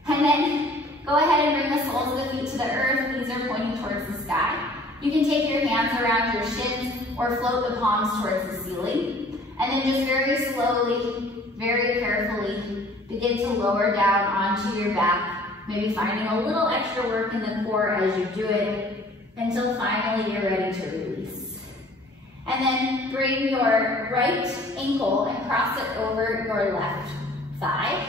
And then go ahead and bring the soles of the feet to the earth. Knees are pointing towards the sky. You can take your hands around your shins or float the palms towards the ceiling. And then just very slowly, very carefully, begin to lower down onto your back, maybe finding a little extra work in the core as you do it, until finally you're ready to release. And then bring your right ankle and cross it over your left thigh.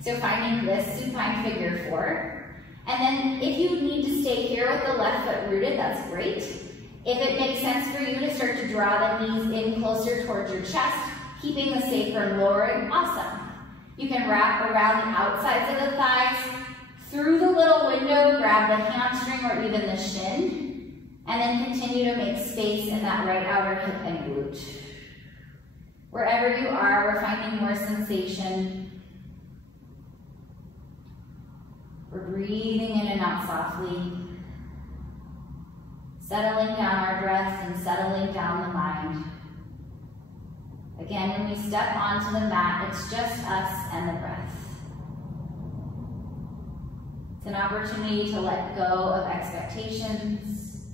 So finding this supine figure 4. And then if you need to stay here with the left foot rooted, that's great. If it makes sense for you to start to draw the knees in closer towards your chest, keeping the sacrum lowering, awesome. You can wrap around the outsides of the thighs, through the little window, grab the hamstring or even the shin, and then continue to make space in that right outer hip and glute. Wherever you are, we're finding more sensation. We're breathing in and out softly, settling down our breath and settling down the mind. Again, when we step onto the mat, it's just us and the breath. It's an opportunity to let go of expectations,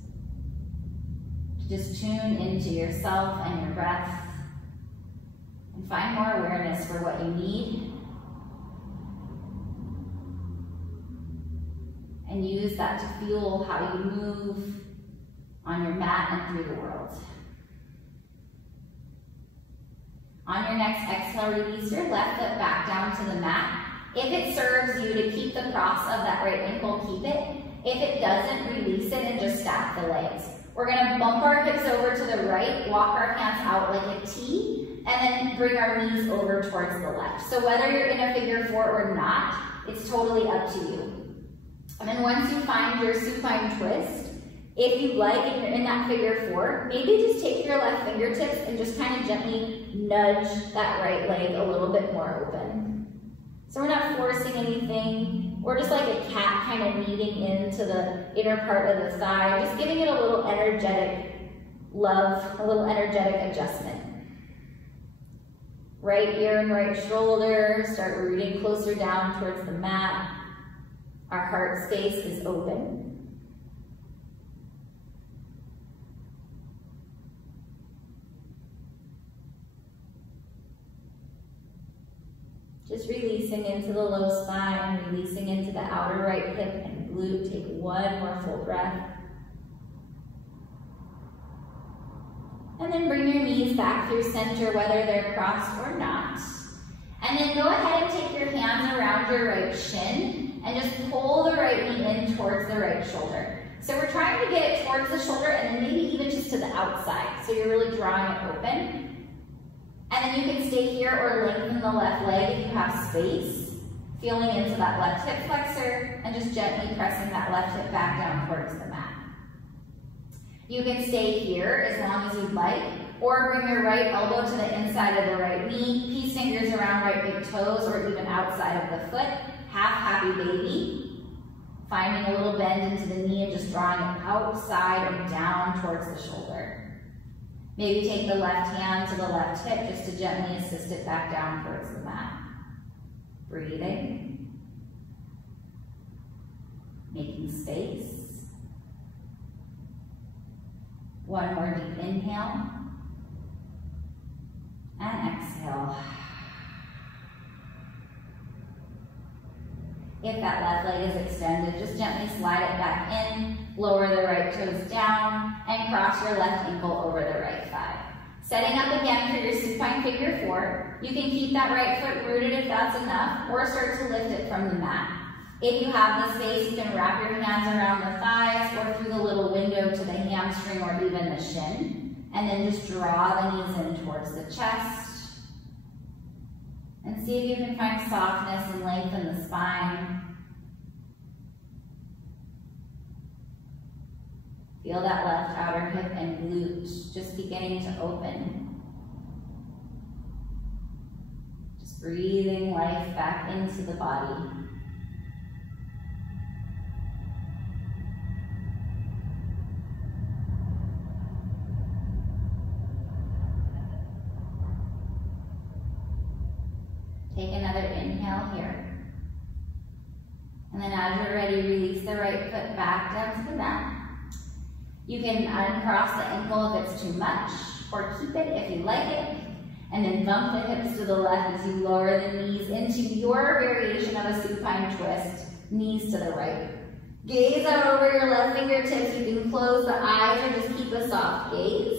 to just tune into yourself and your breath, and find more awareness for what you need, and use that to fuel how you move on your mat and through the world. On your next exhale, release your left foot back down to the mat. If it serves you to keep the cross of that right ankle, keep it. If it doesn't, release it and just stack the legs. We're gonna bump our hips over to the right, walk our hands out like a T, and then bring our knees over towards the left. So whether you're in a figure 4 or not, it's totally up to you. And then once you find your supine twist, if you like, and you're in that figure 4, maybe just take your left fingertips and just kind of gently nudge that right leg a little bit more open. So we're not forcing anything. We're just like a cat kind of kneading into the inner part of the thigh, just giving it a little energetic love, a little energetic adjustment. Right ear and right shoulder, start rooting closer down towards the mat. Our heart space is open. Just releasing into the low spine, releasing into the outer right hip and glute. Take one more full breath. And then bring your knees back through center, whether they're crossed or not. And then go ahead and take your hands around your right shin and just pull the right knee in towards the right shoulder. So we're trying to get it towards the shoulder and then maybe even just to the outside. So you're really drawing it open. And then you can stay here or lengthen the left leg if you have space. Feeling into that left hip flexor and just gently pressing that left hip back down towards the mat. You can stay here as long as you'd like, or bring your right elbow to the inside of the right knee, peace fingers around right big toes, or even outside of the foot. Half happy baby. Finding a little bend into the knee and just drawing it outside and down towards the shoulder. Maybe take the left hand to the left hip just to gently assist it back down towards the mat. Breathing. Making space. One more deep inhale. And exhale. If that left leg is extended, just gently slide it back in, lower the right toes down, and cross your left ankle over the right thigh. Setting up again for your supine figure 4. You can keep that right foot rooted if that's enough, or start to lift it from the mat. If you have the space, you can wrap your hands around the thighs or through the little window to the hamstring or even the shin. And then just draw the knees in towards the chest. And see if you can find softness and length in the spine. Feel that left outer hip and glute just beginning to open. Just breathing life back into the body. Take another inhale here. And then as you're ready, release the right foot back down to the mat. You can uncross the ankle if it's too much, or keep it if you like it. And then bump the hips to the left as you lower the knees into your variation of a supine twist, knees to the right. Gaze out over your left fingertips. You can close the eyes or just keep a soft gaze.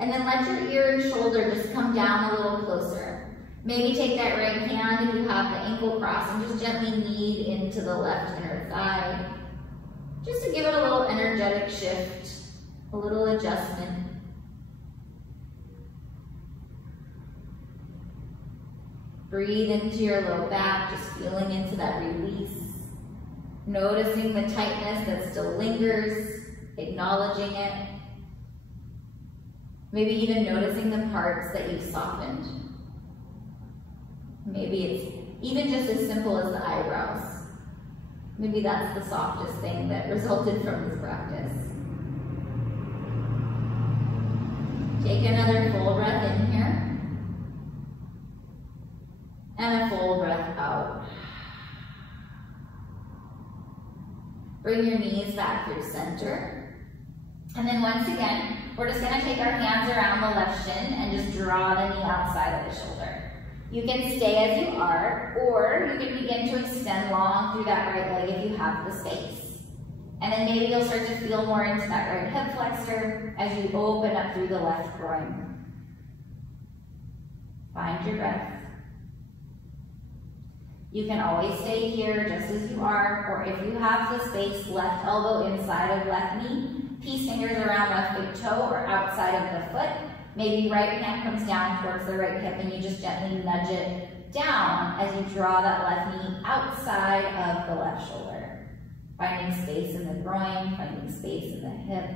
And then let your ear and shoulder just come down a little closer. Maybe take that right hand if you have the ankle cross and just gently knead into the left inner thigh. Just to give it a little energetic shift, a little adjustment. Breathe into your low back, just feeling into that release. Noticing the tightness that still lingers, acknowledging it. Maybe even noticing the parts that you've softened. Maybe it's even just as simple as the eyebrows. Maybe that's the softest thing that resulted from this practice. Take another full breath in here. And a full breath out. Bring your knees back through center. And then once again, we're just gonna take our hands around the left shin and just draw the knee outside of the shoulder. You can stay as you are, or you can begin to extend long through that right leg if you have the space. And then maybe you'll start to feel more into that right hip flexor as you open up through the left groin. Find your breath. You can always stay here just as you are, or if you have the space, left elbow inside of left knee, peace fingers around left big toe or outside of the foot. Maybe right hand comes down towards the right hip and you just gently nudge it down as you draw that left knee outside of the left shoulder. Finding space in the groin, finding space in the hip.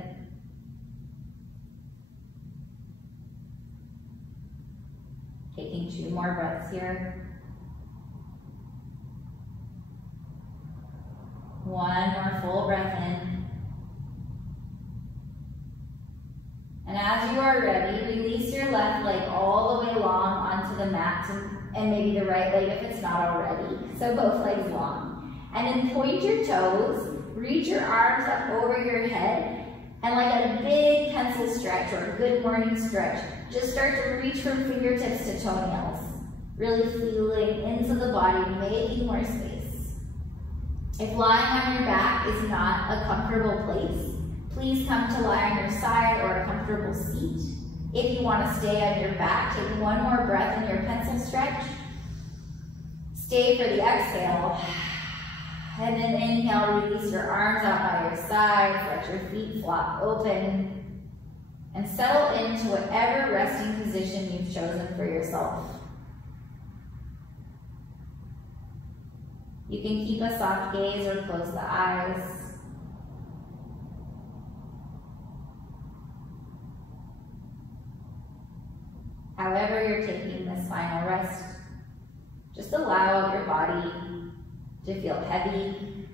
Taking 2 more breaths here. 1 more full breath in. And as you are ready, release your left leg all the way long onto the mat, and maybe the right leg if it's not already. So both legs long. And then point your toes, reach your arms up over your head, and like a big pencil stretch or a good morning stretch, just start to reach from fingertips to toenails. Really feeling into the body, making more space. If lying on your back is not a comfortable place, please come to lie on your side or a comfortable seat. If you want to stay on your back, take 1 more breath in your pencil stretch. Stay for the exhale. And then inhale, release your arms out by your sides, let your feet flop open, and settle into whatever resting position you've chosen for yourself. You can keep a soft gaze or close the eyes. However you're taking this final rest, just allow your body to feel heavy.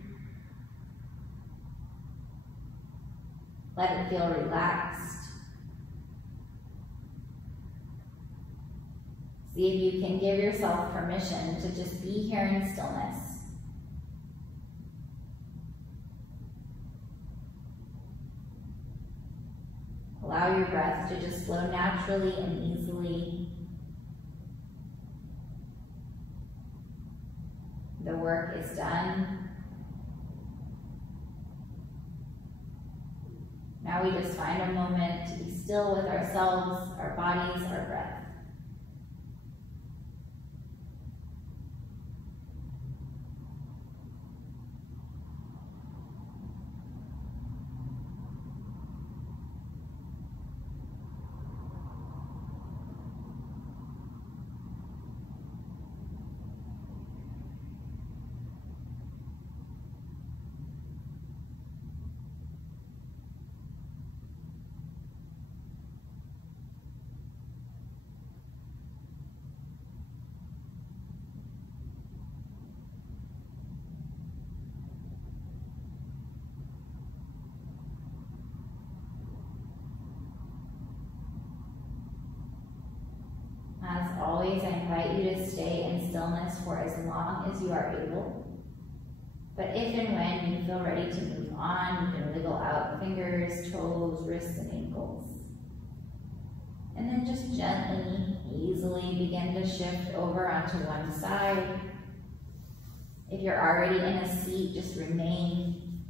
Let it feel relaxed. See if you can give yourself permission to just be here in stillness. Allow your breath to just flow naturally and easily. The work is done. Now we just find a moment to be still with ourselves, our bodies, our breath. As always, I invite you to stay in stillness for as long as you are able. But if and when you feel ready to move on, you can wiggle out fingers, toes, wrists, and ankles. And then just gently, easily begin to shift over onto one side. If you're already in a seat, just remain.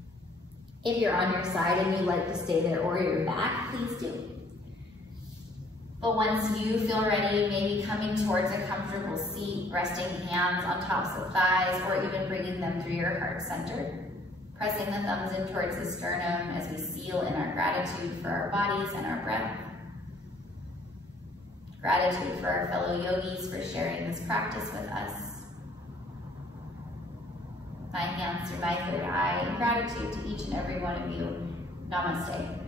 If you're on your side and you'd like to stay there or your back, please do. But once you feel ready, maybe coming towards a comfortable seat, resting hands on tops of thighs, or even bringing them through your heart center. Pressing the thumbs in towards the sternum as we seal in our gratitude for our bodies and our breath. Gratitude for our fellow yogis for sharing this practice with us. My hands through my third eye, and gratitude to each and every one of you. Namaste.